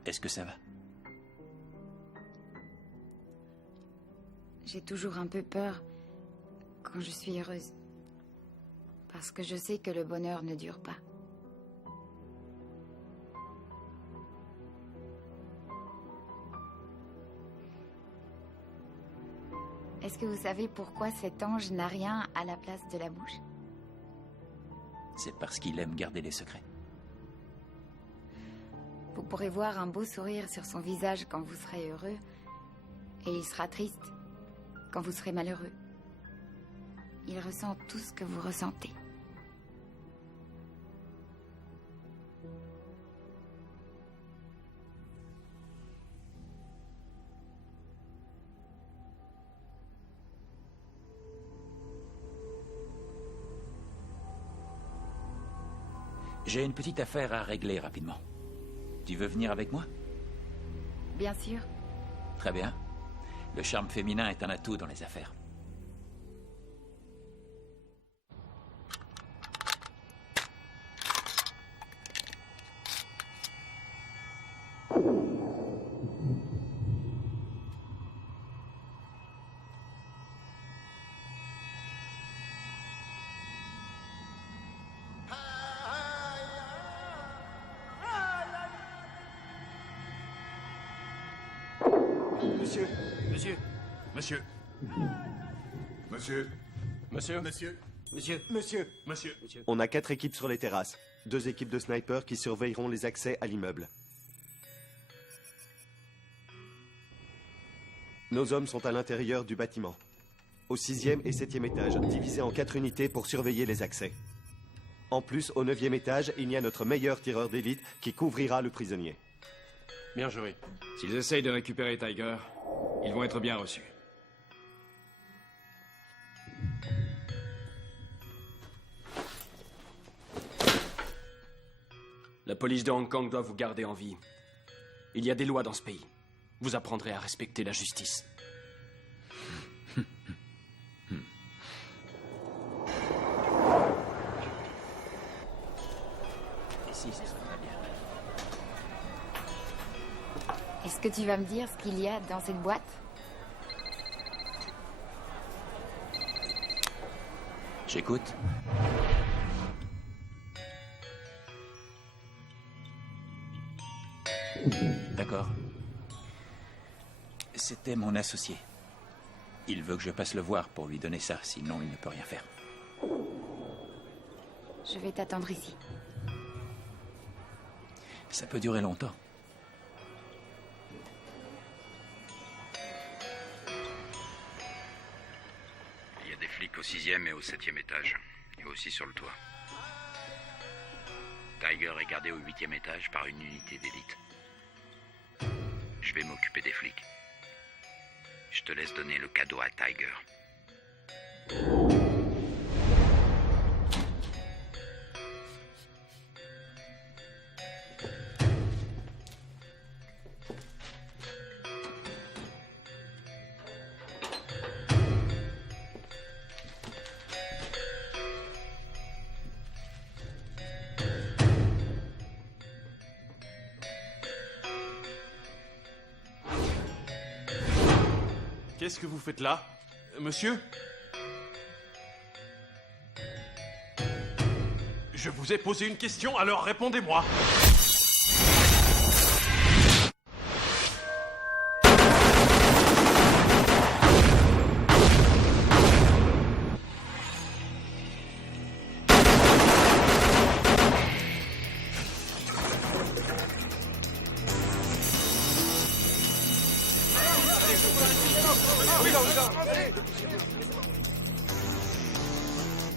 Est-ce que ça va? J'ai toujours un peu peur quand je suis heureuse. Parce que je sais que le bonheur ne dure pas. Est-ce que vous savez pourquoi cet ange n'a rien à la place de la bouche? C'est parce qu'il aime garder les secrets. Vous pourrez voir un beau sourire sur son visage quand vous serez heureux, et il sera triste quand vous serez malheureux. Il ressent tout ce que vous ressentez. J'ai une petite affaire à régler rapidement. Tu veux venir avec moi? Bien sûr. Très bien. Le charme féminin est un atout dans les affaires. Monsieur. Monsieur. Monsieur. Monsieur. Monsieur. Monsieur. Monsieur. On a 4 équipes sur les terrasses. 2 équipes de snipers qui surveilleront les accès à l'immeuble. Nos hommes sont à l'intérieur du bâtiment. Au 6e et 7e étage, divisés en 4 unités pour surveiller les accès. En plus, au 9e étage, il y a notre meilleur tireur d'élite qui couvrira le prisonnier. Bien joué. S'ils essayent de récupérer Tiger, ils vont être bien reçus. La police de Hong Kong doit vous garder en vie. Il y a des lois dans ce pays. Vous apprendrez à respecter la justice. Ici, ça serait bien. Est-ce que tu vas me dire ce qu'il y a dans cette boîte? J'écoute. D'accord. C'était mon associé. Il veut que je passe le voir pour lui donner ça, sinon il ne peut rien faire. Je vais t'attendre ici. Ça peut durer longtemps. Il y a des flics au 6e et au 7e étage, et aussi sur le toit. Tiger est gardé au 8e étage par une unité d'élite. Je vais m'occuper des flics. Je te laisse donner le cadeau à Tiger. Qu'est-ce que vous faites là, monsieur? Je vous ai posé une question, alors répondez-moi.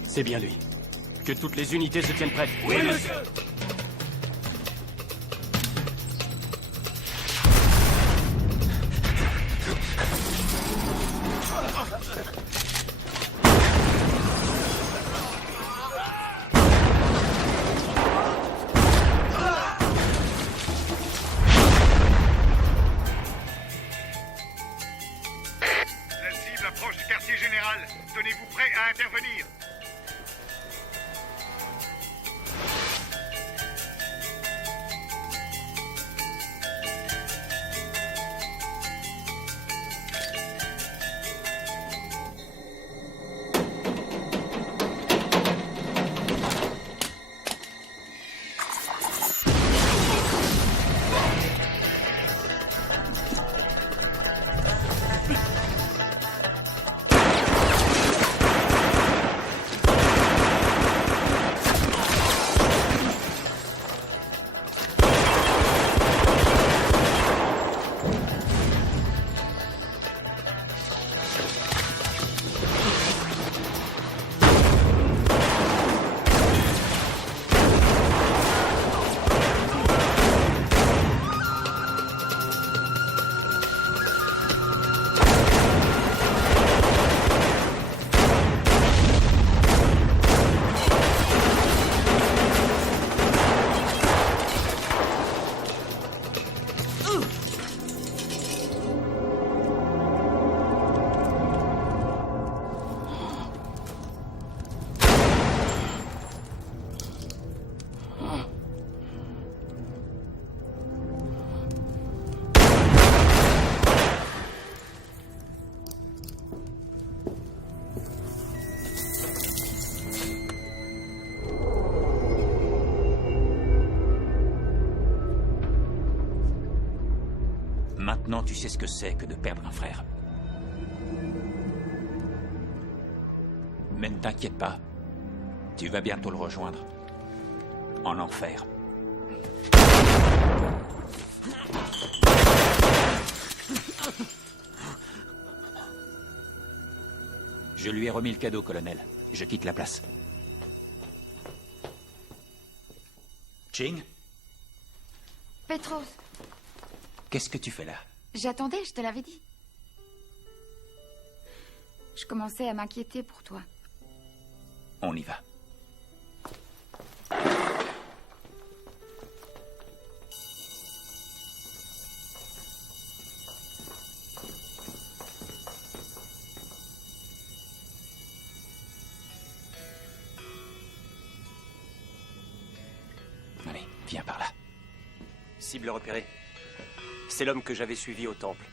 C'est bien lui. Que toutes les unités se tiennent prêtes. Oui, monsieur. La cible approche du quartier général. Tenez-vous prêt à intervenir. Maintenant, tu sais ce que c'est que de perdre un frère. Mais ne t'inquiète pas, Tu vas bientôt le rejoindre. En enfer. Je lui ai remis le cadeau, colonel. Je quitte la place. Ching, Petros, qu'est-ce que tu fais là? j'attendais, je te l'avais dit. Je commençais à m'inquiéter pour toi. On y va. Allez, viens par là. Cible repérée. C'est l'homme que j'avais suivi au temple.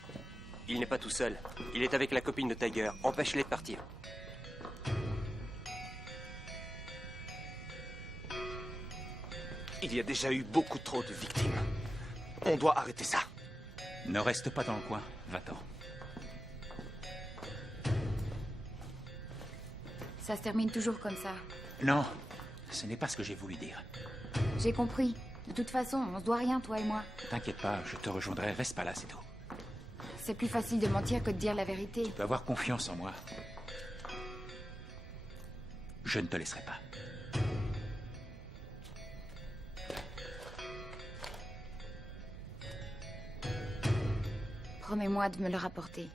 Il n'est pas tout seul. Il est avec la copine de Tiger. Empêche-les de partir. Il y a déjà eu beaucoup trop de victimes. On doit arrêter ça. Ne reste pas dans le coin. Va-t'en. Ça se termine toujours comme ça. Non, ce n'est pas ce que j'ai voulu dire. J'ai compris. De toute façon, on se doit rien, toi et moi. T'inquiète pas, je te rejoindrai. Reste pas là, c'est tout. C'est plus facile de mentir que de dire la vérité. Tu peux avoir confiance en moi. Je ne te laisserai pas. Promets-moi de me le rapporter.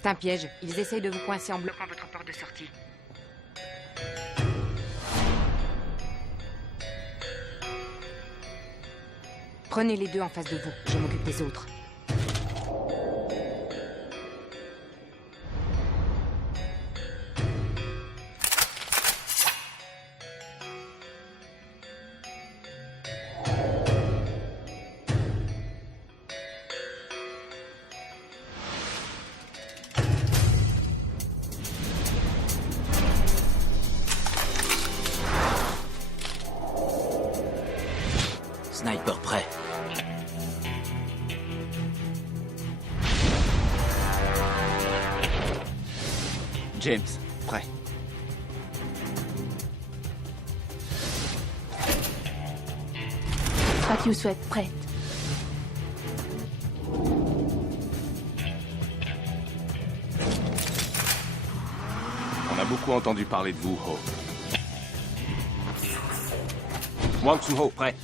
C'est un piège. Ils essayent de vous coincer en bloquant votre porte de sortie. Prenez les deux en face de vous. Je m'occupe des autres. Sniper prêt. James, prêt. Matthew souhaite prête. On a beaucoup entendu parler de vous, Ho. Wang Su-ho, prêt.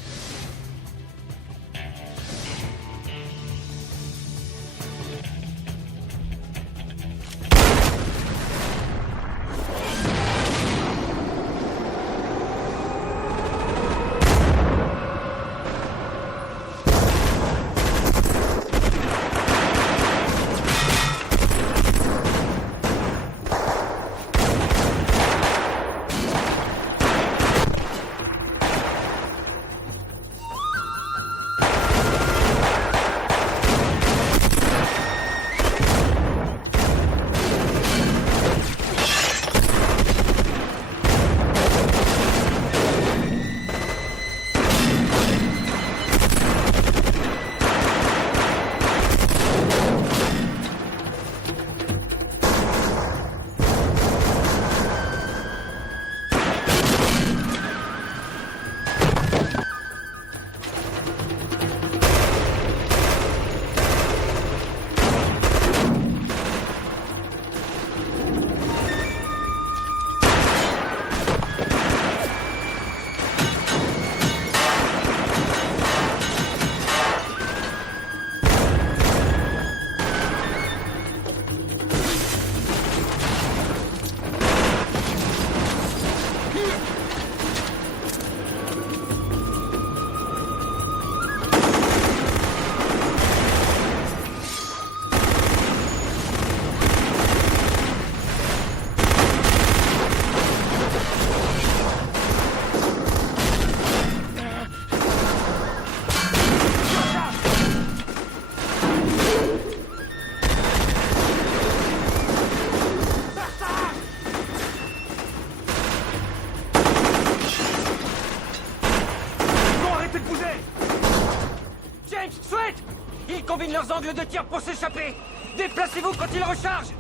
qu'ils combinent leurs angles de tir pour s'échapper. Déplacez-vous quand ils rechargent.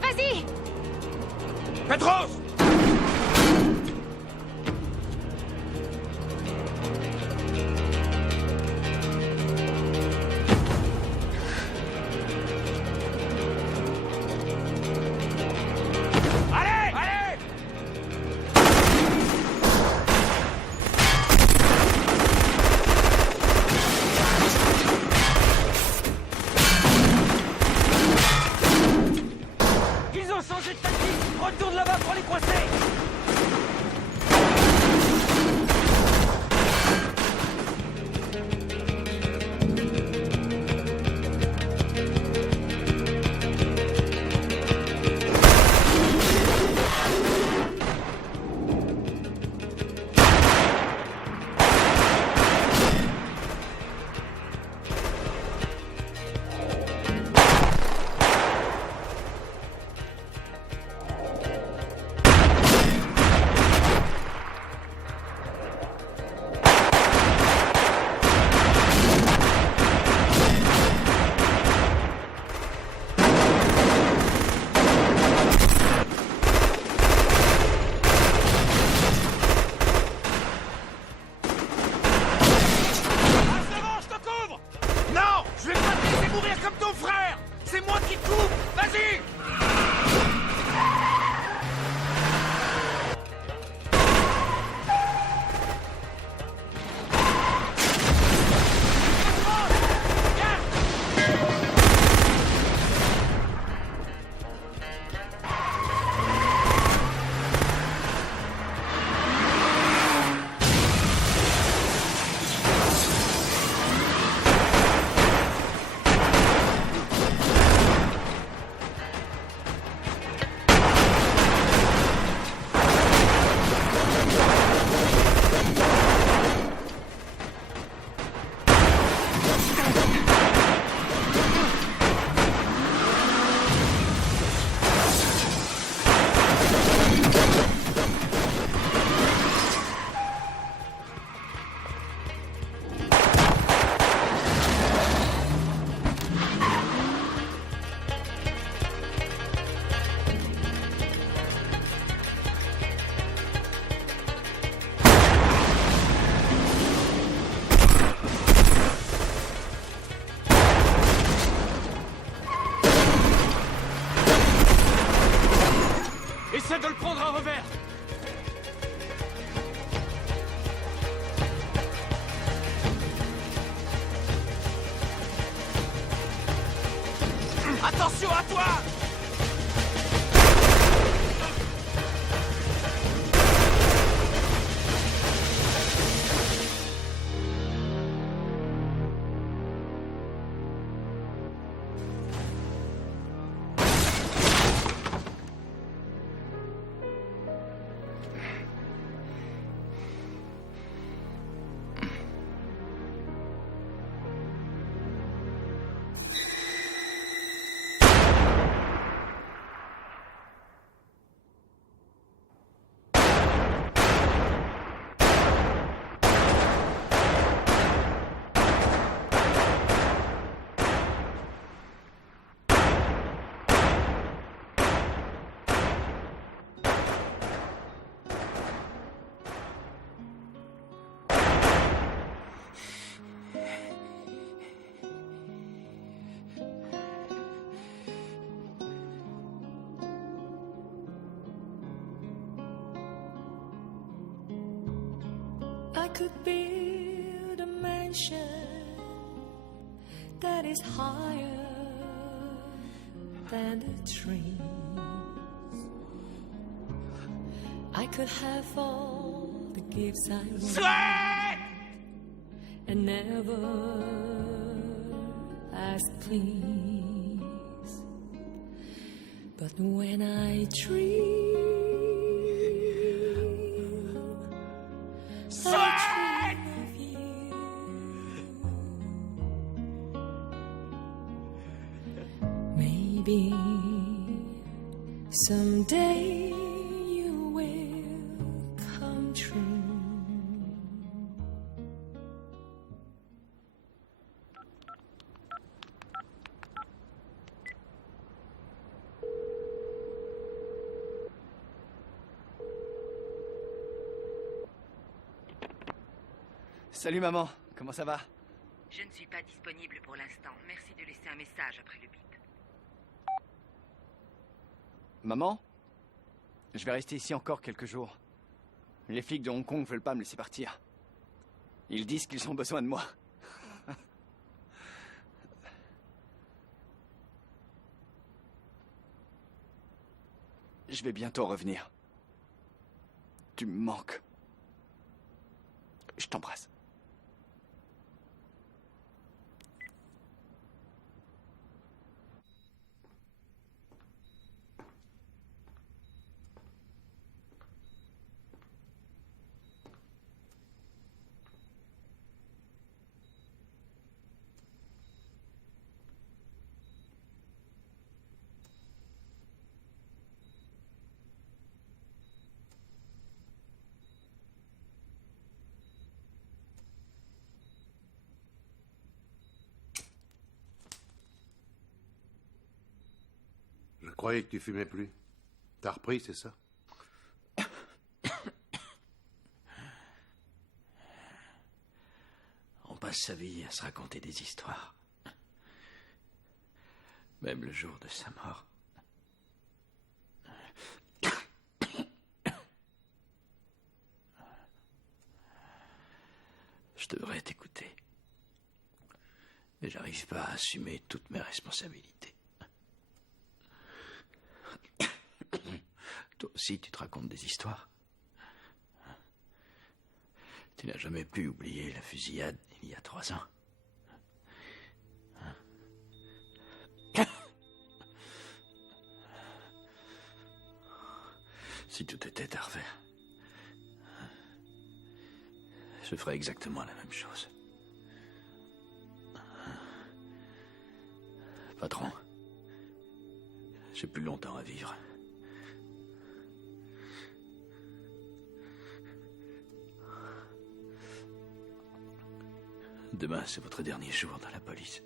Vas-y! Petros! Retourne là-bas pour les coincer. Essaie de le prendre à revers. Attention à toi! I could build a mansion that is higher than the trees. I could have all the gifts I want and never ask please. But when I dream, I dream of you. Maybe someday you will come true. Salut maman, comment ça va? Je ne suis pas disponible pour l'instant. Merci de laisser un message après le bip. Maman? Je vais rester ici encore quelques jours. Les flics de Hong Kong veulent pas me laisser partir. Ils disent qu'ils ont besoin de moi. Je vais bientôt revenir. Tu me manques. Je t'embrasse. Je croyais que tu fumais plus. T'as repris, c'est ça? On passe sa vie à se raconter des histoires. Même le jour de sa mort. Je devrais t'écouter. Mais j'arrive pas à assumer toutes mes responsabilités. Toi aussi, tu te racontes des histoires. Tu n'as jamais pu oublier la fusillade il y a 3 ans. Si tout était à refaire, je ferais exactement la même chose. Patron, j'ai plus longtemps à vivre. Demain, c'est votre dernier jour dans la police.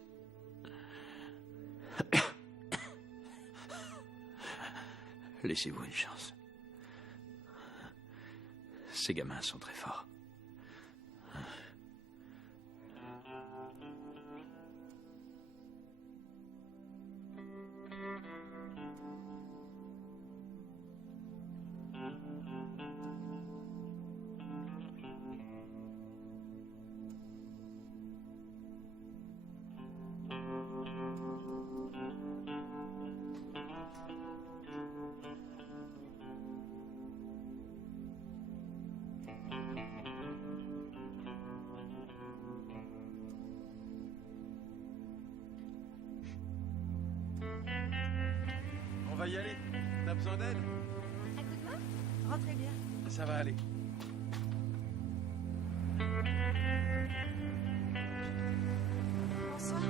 Laissez-vous une chance. Ces gamins sont très forts. On va y aller. T'as besoin d'aide? Un coup de main? Rentrez bien. Ça va aller. Bonsoir.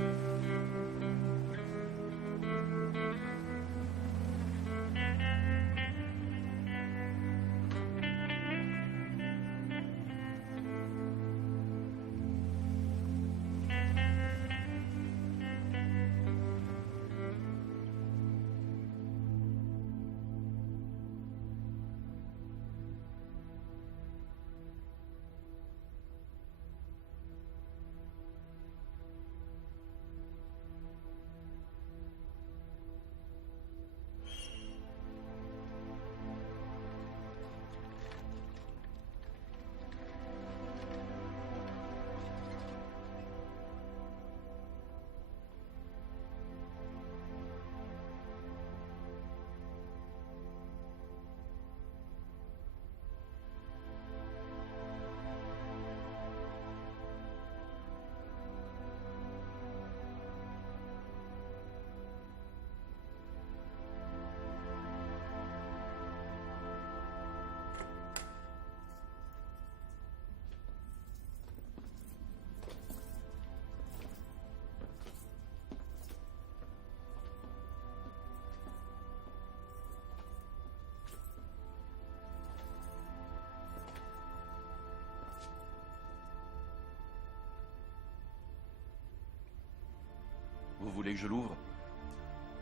Vous voulez que je l'ouvre?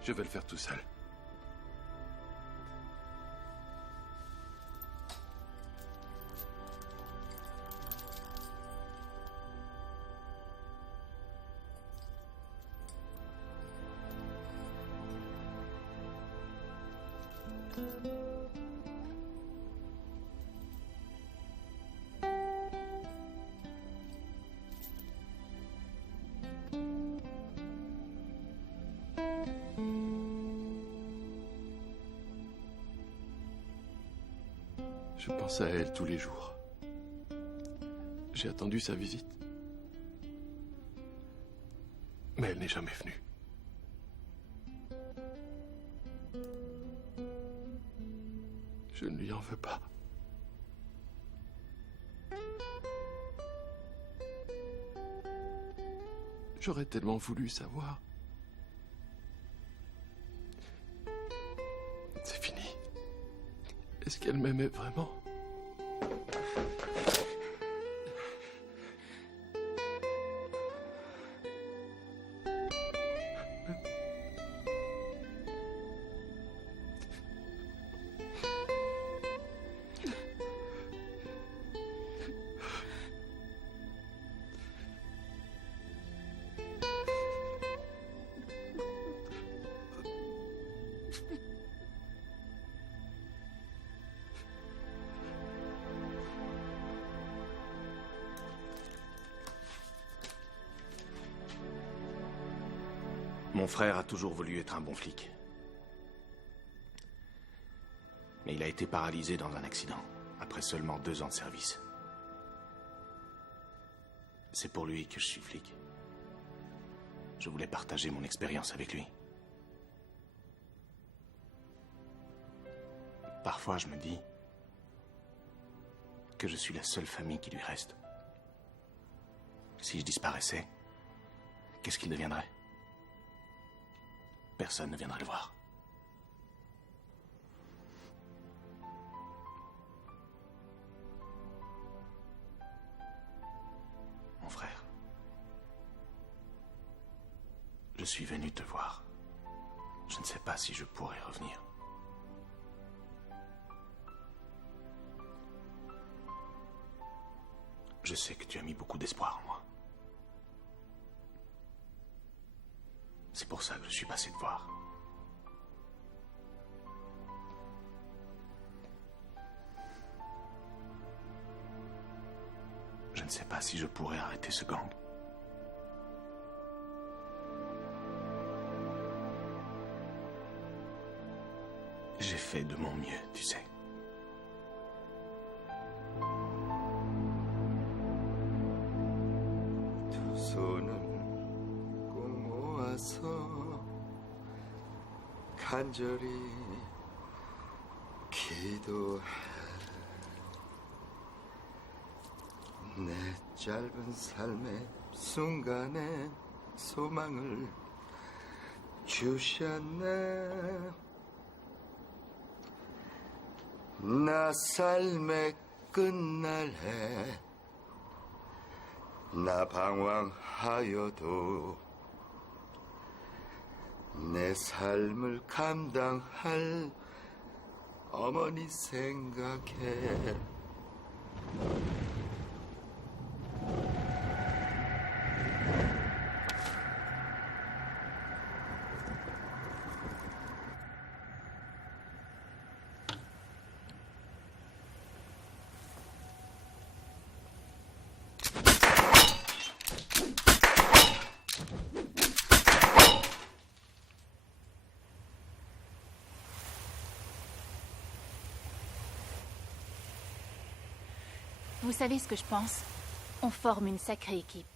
Je vais le faire tout seul. Je pense à elle tous les jours. J'ai attendu sa visite. Mais elle n'est jamais venue. Je ne lui en veux pas. J'aurais tellement voulu savoir. C'est fini. Est-ce qu'elle m'aimait vraiment ? Mon frère a toujours voulu être un bon flic. Mais il a été paralysé dans un accident, après seulement 2 ans de service. C'est pour lui que je suis flic. Je voulais partager mon expérience avec lui. Parfois, je me dis que je suis la seule famille qui lui reste. Si je disparaissais, qu'est-ce qu'il deviendrait ? Personne ne viendrait le voir. Mon frère, je suis venu te voir. Je ne sais pas si je pourrai revenir. Je sais que tu as mis beaucoup d'espoir en moi. C'est pour ça que je suis passé te voir. Je ne sais pas si je pourrais arrêter ce gang. J'ai fait de mon mieux, tu sais. 두 손을 꼭 모아서 간절히 기도해. 내 짧은 삶의 순간에 소망을 주셨네. 나 삶의 끝날에 나 방황하여도 내 삶을 감당할 어머니 생각해. Vous savez ce que je pense? On forme une sacrée équipe.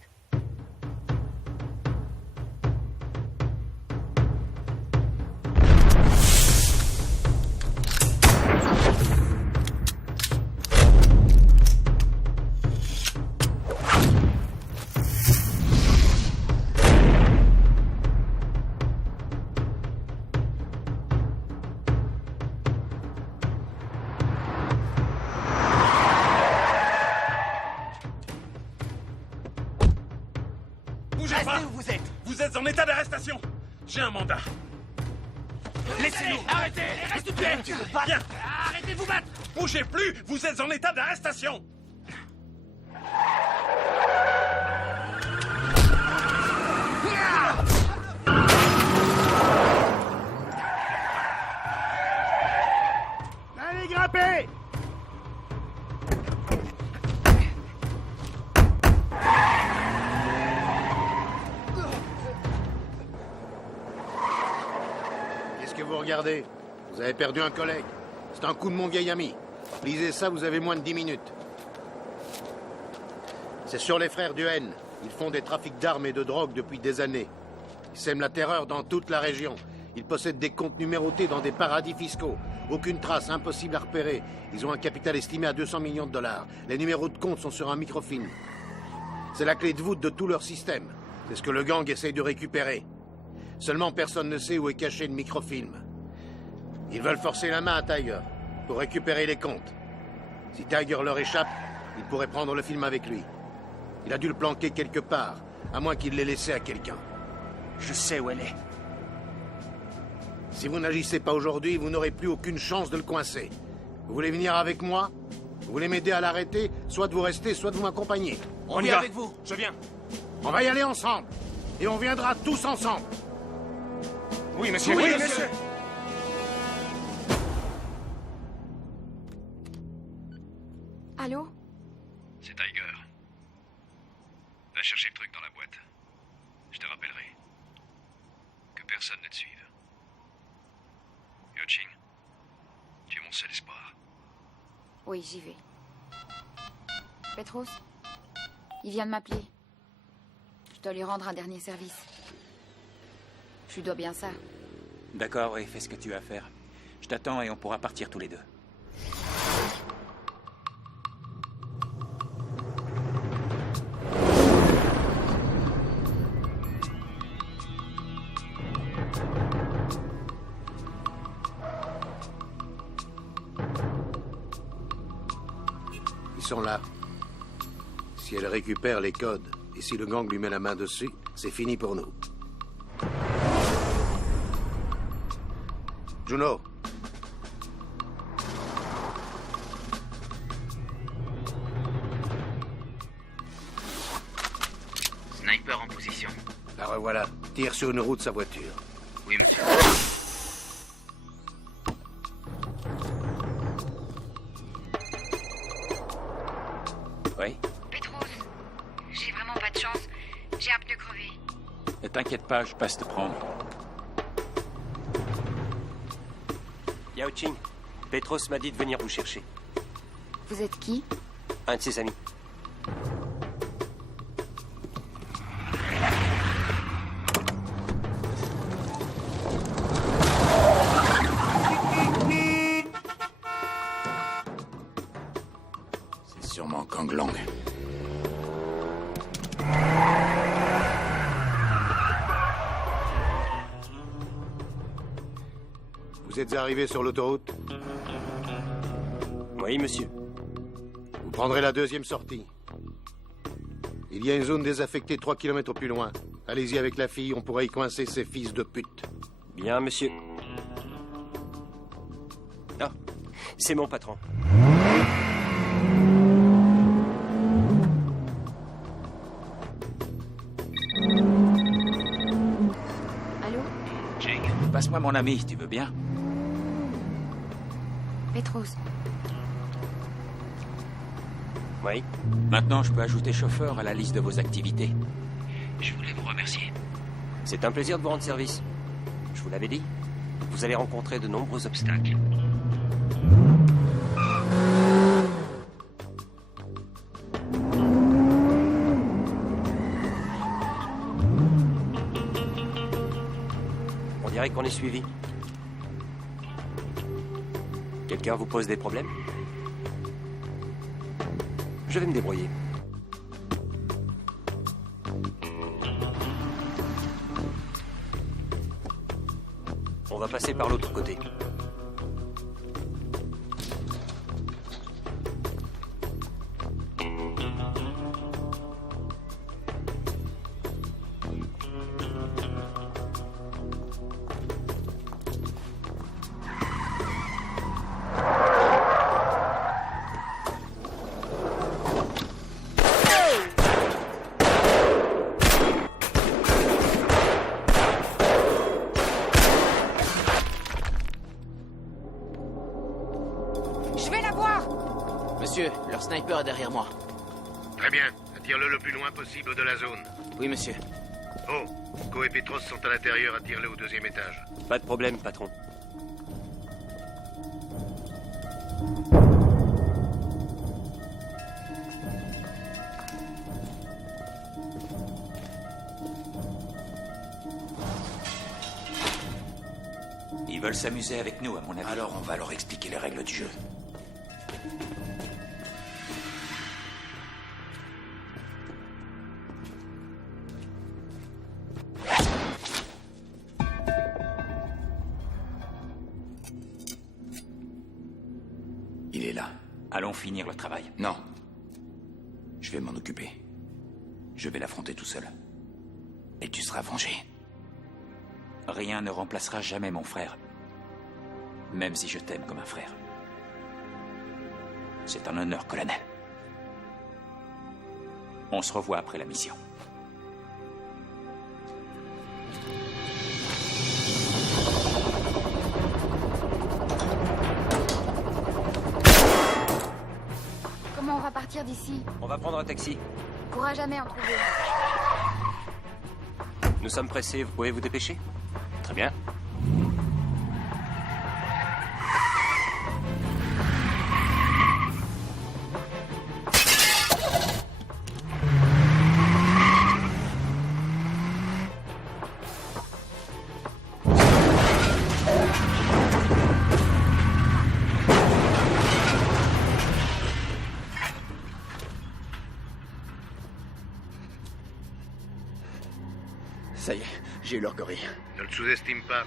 En état d'arrestation. J'ai un mandat. Laissez-nous. Arrêtez. Reste pied. Tu veux pas? Bien. Arrêtez de vous battre. Bougez plus. Vous êtes en état d'arrestation. regardez. Vous avez perdu un collègue. C'est un coup de mon vieil ami. Lisez ça, vous avez moins de 10 minutes. C'est sur les frères Duhaine. Ils font des trafics d'armes et de drogue depuis des années. Ils sèment la terreur dans toute la région. Ils possèdent des comptes numérotés dans des paradis fiscaux. Aucune trace, impossible à repérer. Ils ont un capital estimé à 200 millions de dollars. Les numéros de compte sont sur un microfilm. C'est la clé de voûte de tout leur système. C'est ce que le gang essaye de récupérer. Seulement personne ne sait où est caché le microfilm. Ils veulent forcer la main à Tiger pour récupérer les comptes. Si Tiger leur échappe, ils pourraient prendre le film avec lui. Il a dû le planquer quelque part, à moins qu'il l'ait laissé à quelqu'un. Je sais où elle est. Si vous n'agissez pas aujourd'hui, vous n'aurez plus aucune chance de le coincer. Vous voulez venir avec moi? Vous voulez m'aider à l'arrêter? Soit de vous rester, soit de vous m'accompagner. On y va avec vous. Je viens. On va y aller ensemble. Et on viendra tous ensemble. Oui, monsieur. Oui, monsieur. Allô? C'est Tiger. Va chercher le truc dans la boîte. Je te rappellerai. Que personne ne te suive. Yo-Ching, tu es mon seul espoir. Oui, j'y vais. Petros, il vient de m'appeler. Je dois lui rendre un dernier service. Je lui dois bien ça. D'accord, oui, fais ce que tu as à faire. Je t'attends et on pourra partir tous les deux. Ils sont là. Si elle récupère les codes, et si le gang lui met la main dessus, c'est fini pour nous. Juno. Sniper en position. La revoilà. Tire sur une roue de sa voiture. Oui, monsieur. Oui? Petros, j'ai vraiment pas de chance. J'ai un pneu crevé. Ne t'inquiète pas, je passe te prendre. Yao Ching, Petros m'a dit de venir vous chercher. Vous êtes qui? Un de ses amis. C'est sûrement Kang Long. Vous êtes arrivé sur l'autoroute? Oui, monsieur. Vous prendrez la deuxième sortie. Il y a une zone désaffectée 3 km plus loin. Allez-y avec la fille, on pourra y coincer ces fils de pute. Bien, monsieur. Ah, c'est mon patron. Allô? Jake, passe-moi mon ami, tu veux bien? Petros. Oui. Maintenant, je peux ajouter chauffeur à la liste de vos activités. Je voulais vous remercier. C'est un plaisir de vous rendre service. Je vous l'avais dit. Vous allez rencontrer de nombreux obstacles. On dirait qu'on est suivi. Quelqu'un vous pose des problèmes? Je vais me débrouiller. On va passer par l'autre côté. Monsieur, leur sniper est derrière moi. Très bien. Attire-le le plus loin possible de la zone. Oui, monsieur. Oh, Ko et Petros sont à l'intérieur. Attire-le au 2e étage. Pas de problème, patron. veulent s'amuser avec nous, à mon avis. Alors on va leur expliquer les règles du jeu. Il est là. Allons finir le travail. Non. Je vais m'en occuper. Je vais l'affronter tout seul. Et tu seras vengé. Rien ne remplacera jamais mon frère. Même si je t'aime comme un frère. C'est un honneur, colonel. On se revoit après la mission. Comment on va partir d'ici? On va prendre un taxi. On pourra jamais en trouver. Nous sommes pressés, vous pouvez vous dépêcher? Très bien. Ça y est, j'ai eu leur gorille. Ne le sous-estime pas.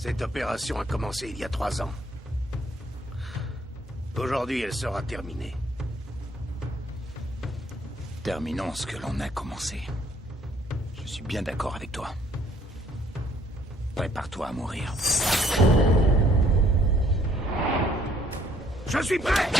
Cette opération a commencé il y a 3 ans. Aujourd'hui, elle sera terminée. Terminons ce que l'on a commencé. Je suis bien d'accord avec toi. Prépare-toi à mourir. Je suis prêt!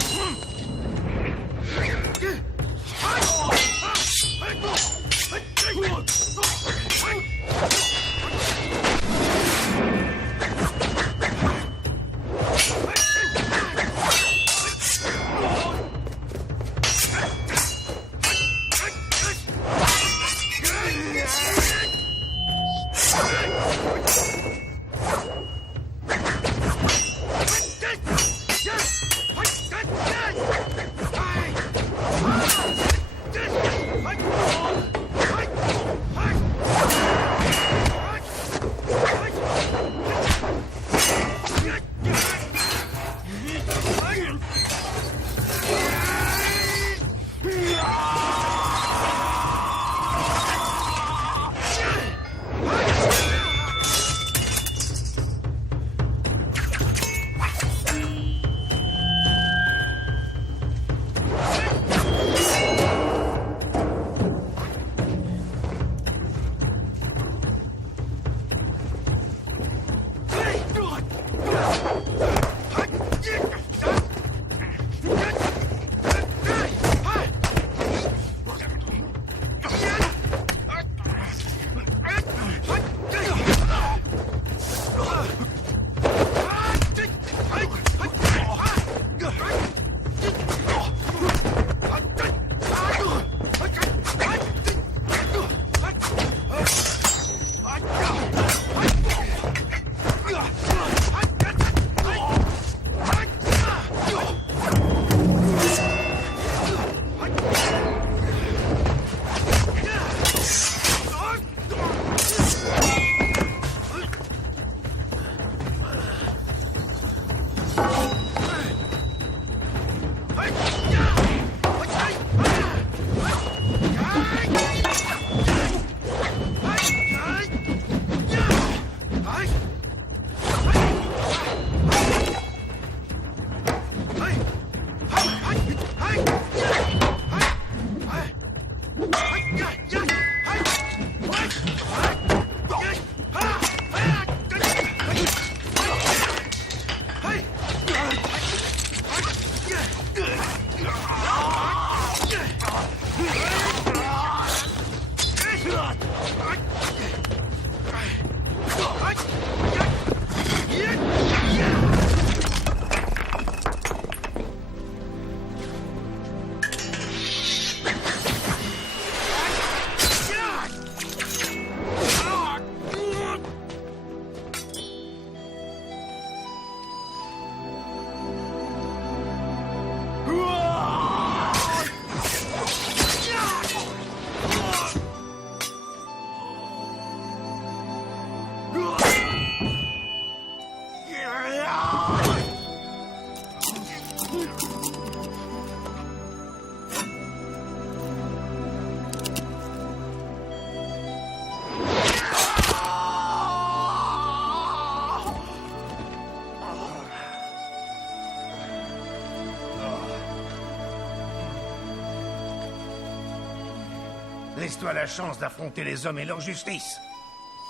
Laisse-toi la chance d'affronter les hommes et leur justice.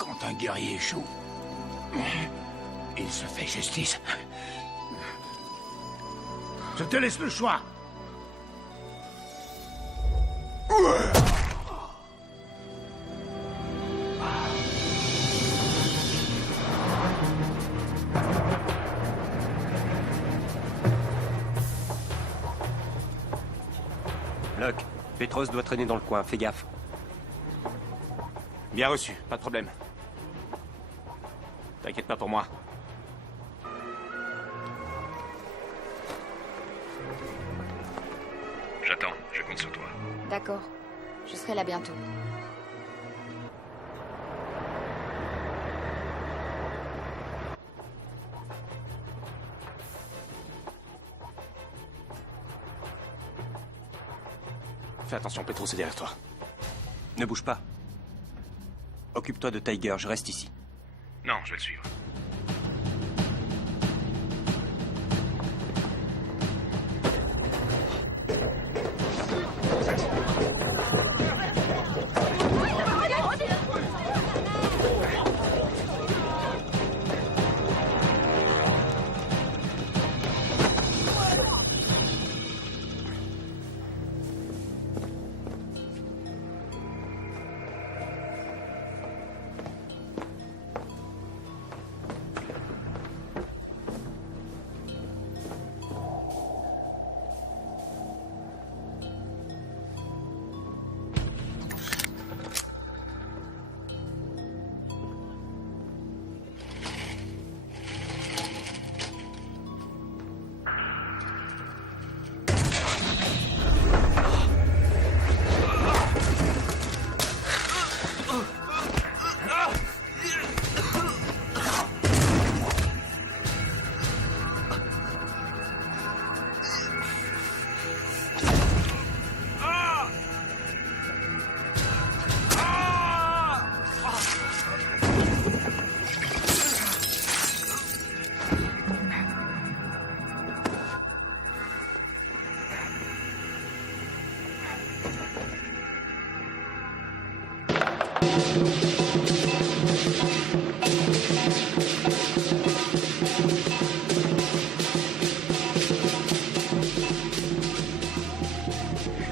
Quand un guerrier échoue, il se fait justice. Je te laisse le choix. Petros doit traîner dans le coin, fais gaffe. Bien reçu, pas de problème. T'inquiète pas pour moi. J'attends, je compte sur toi. D'accord. Je serai là bientôt. Fais attention, Petros est derrière toi. Ne bouge pas. Occupe-toi de Tiger, je reste ici. Non, je vais le suivre.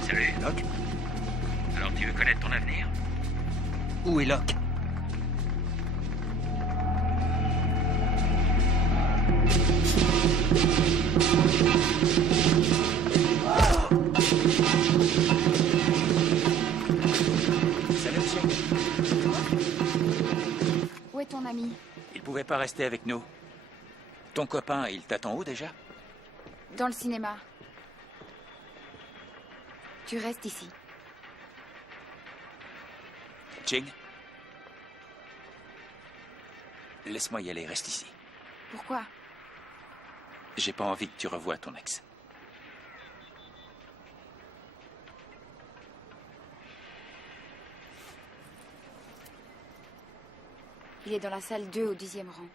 Salut, Locke. Alors tu veux connaître ton avenir? Où est Locke? Salut, monsieur. Où est ton ami? Il pouvait pas rester avec nous. Ton copain, il t'attend où déjà? Dans le cinéma. Tu restes ici. Ching? Laisse-moi y aller, reste ici. Pourquoi? J'ai pas envie que tu revoies ton ex. Il est dans la salle 2 au 10e rang.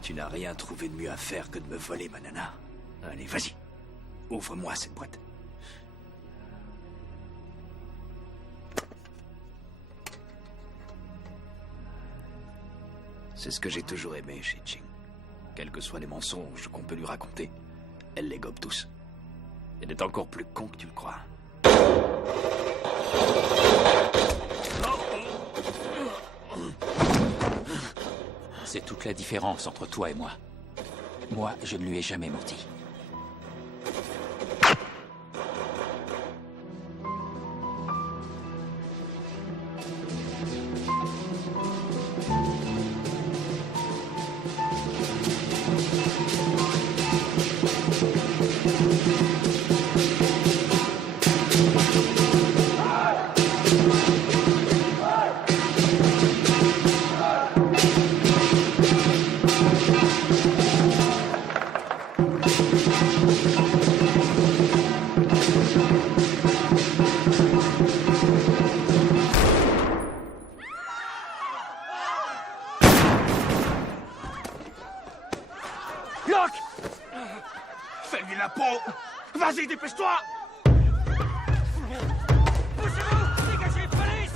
Tu n'as rien trouvé de mieux à faire que de me voler ma nana. Allez, vas-y. Ouvre-moi cette boîte. C'est ce que j'ai toujours aimé chez Ching. Quels que soient les mensonges qu'on peut lui raconter, elle les gobe tous. Elle est encore plus con que tu le crois. C'est toute la différence entre toi et moi. Moi, je ne lui ai jamais menti. Fais-lui la peau! Vas-y, dépêche-toi! Poussez-vous! Dégagez, police!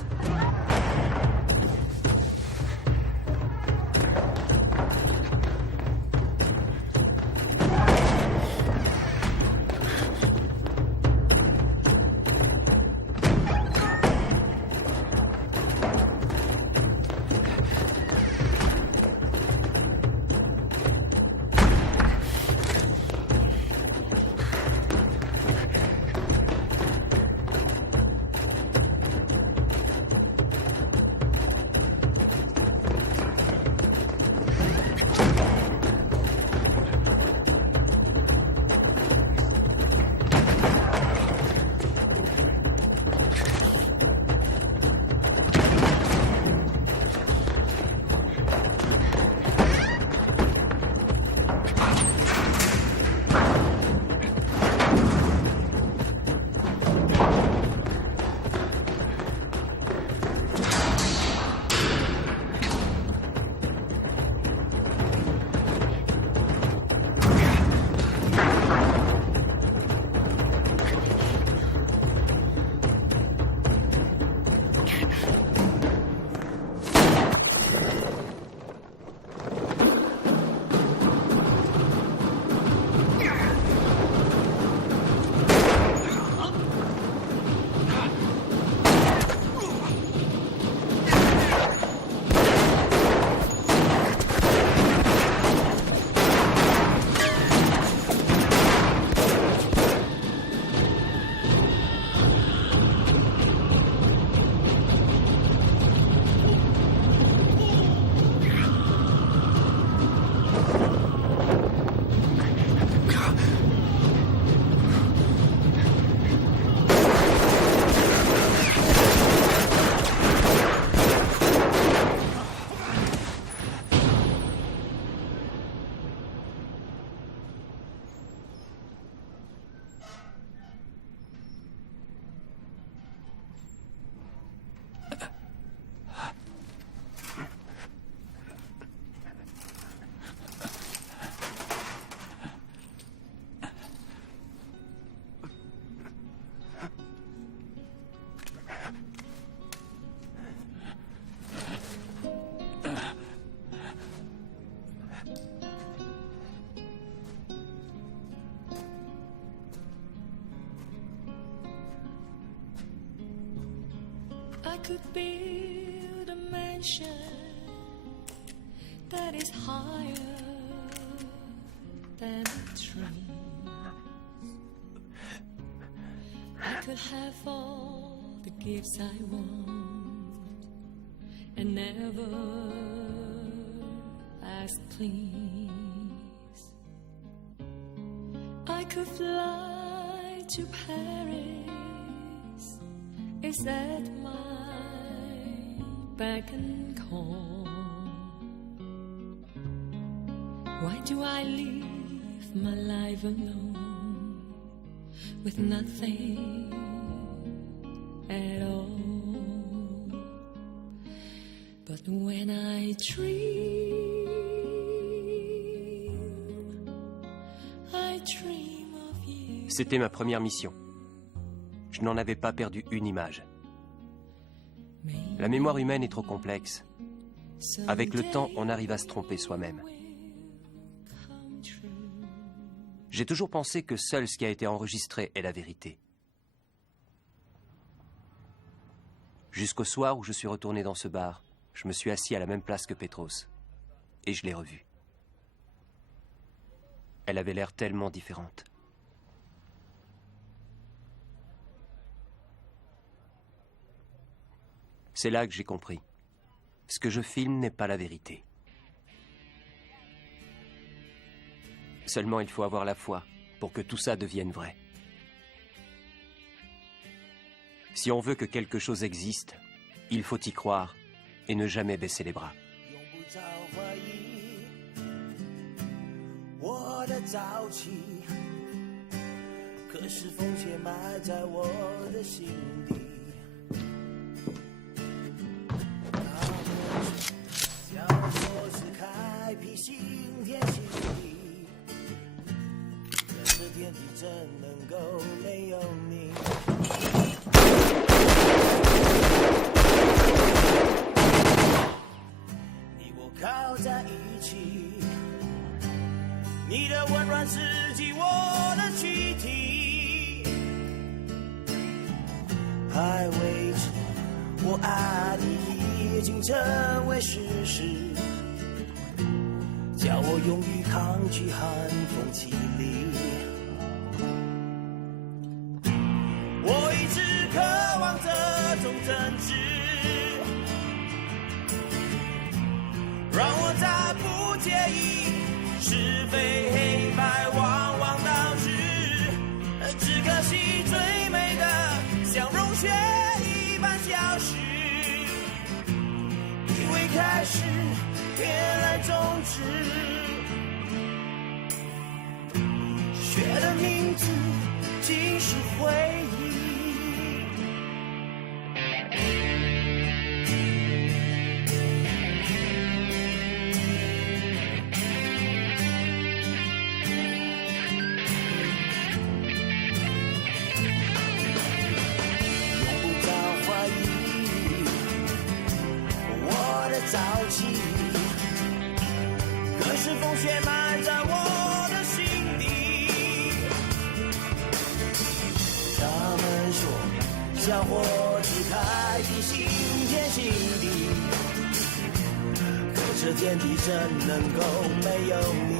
I could build a mansion that is higher than the trees. I could have all the gifts I want and never ask please. I could fly to Paris. Is that my beck and call? Why do I live my life alone with nothing at all? But when I dream of you. C'était ma première mission. Je n'en avais pas perdu une image. La mémoire humaine est trop complexe. Avec le temps, on arrive à se tromper soi-même. J'ai toujours pensé que seul ce qui a été enregistré est la vérité. Jusqu'au soir où je suis retourné dans ce bar, je me suis assis à la même place que Petros. Et je l'ai revue. Elle avait l'air tellement différente. C'est là que j'ai compris. Ce que je filme n'est pas la vérité. Seulement, il faut avoir la foi pour que tout ça devienne vrai. Si on veut que quelque chose existe, il faut y croire et ne jamais baisser les bras. 怎能够没有你？你我靠在一起，你的温软刺激我的躯体，还未知我爱你已经成为事实，叫我勇于抗拒寒风凄厉。我一直渴望这种真挚，让我在不介意是非黑白往往倒置。只可惜最美的笑容却一般消失，以为开始原来终止，雪的名字竟是回忆。用不着怀疑我的早起，可是风雪埋在我的心底。他们说小伙子开辟新天新地，可这天地怎能够没有你？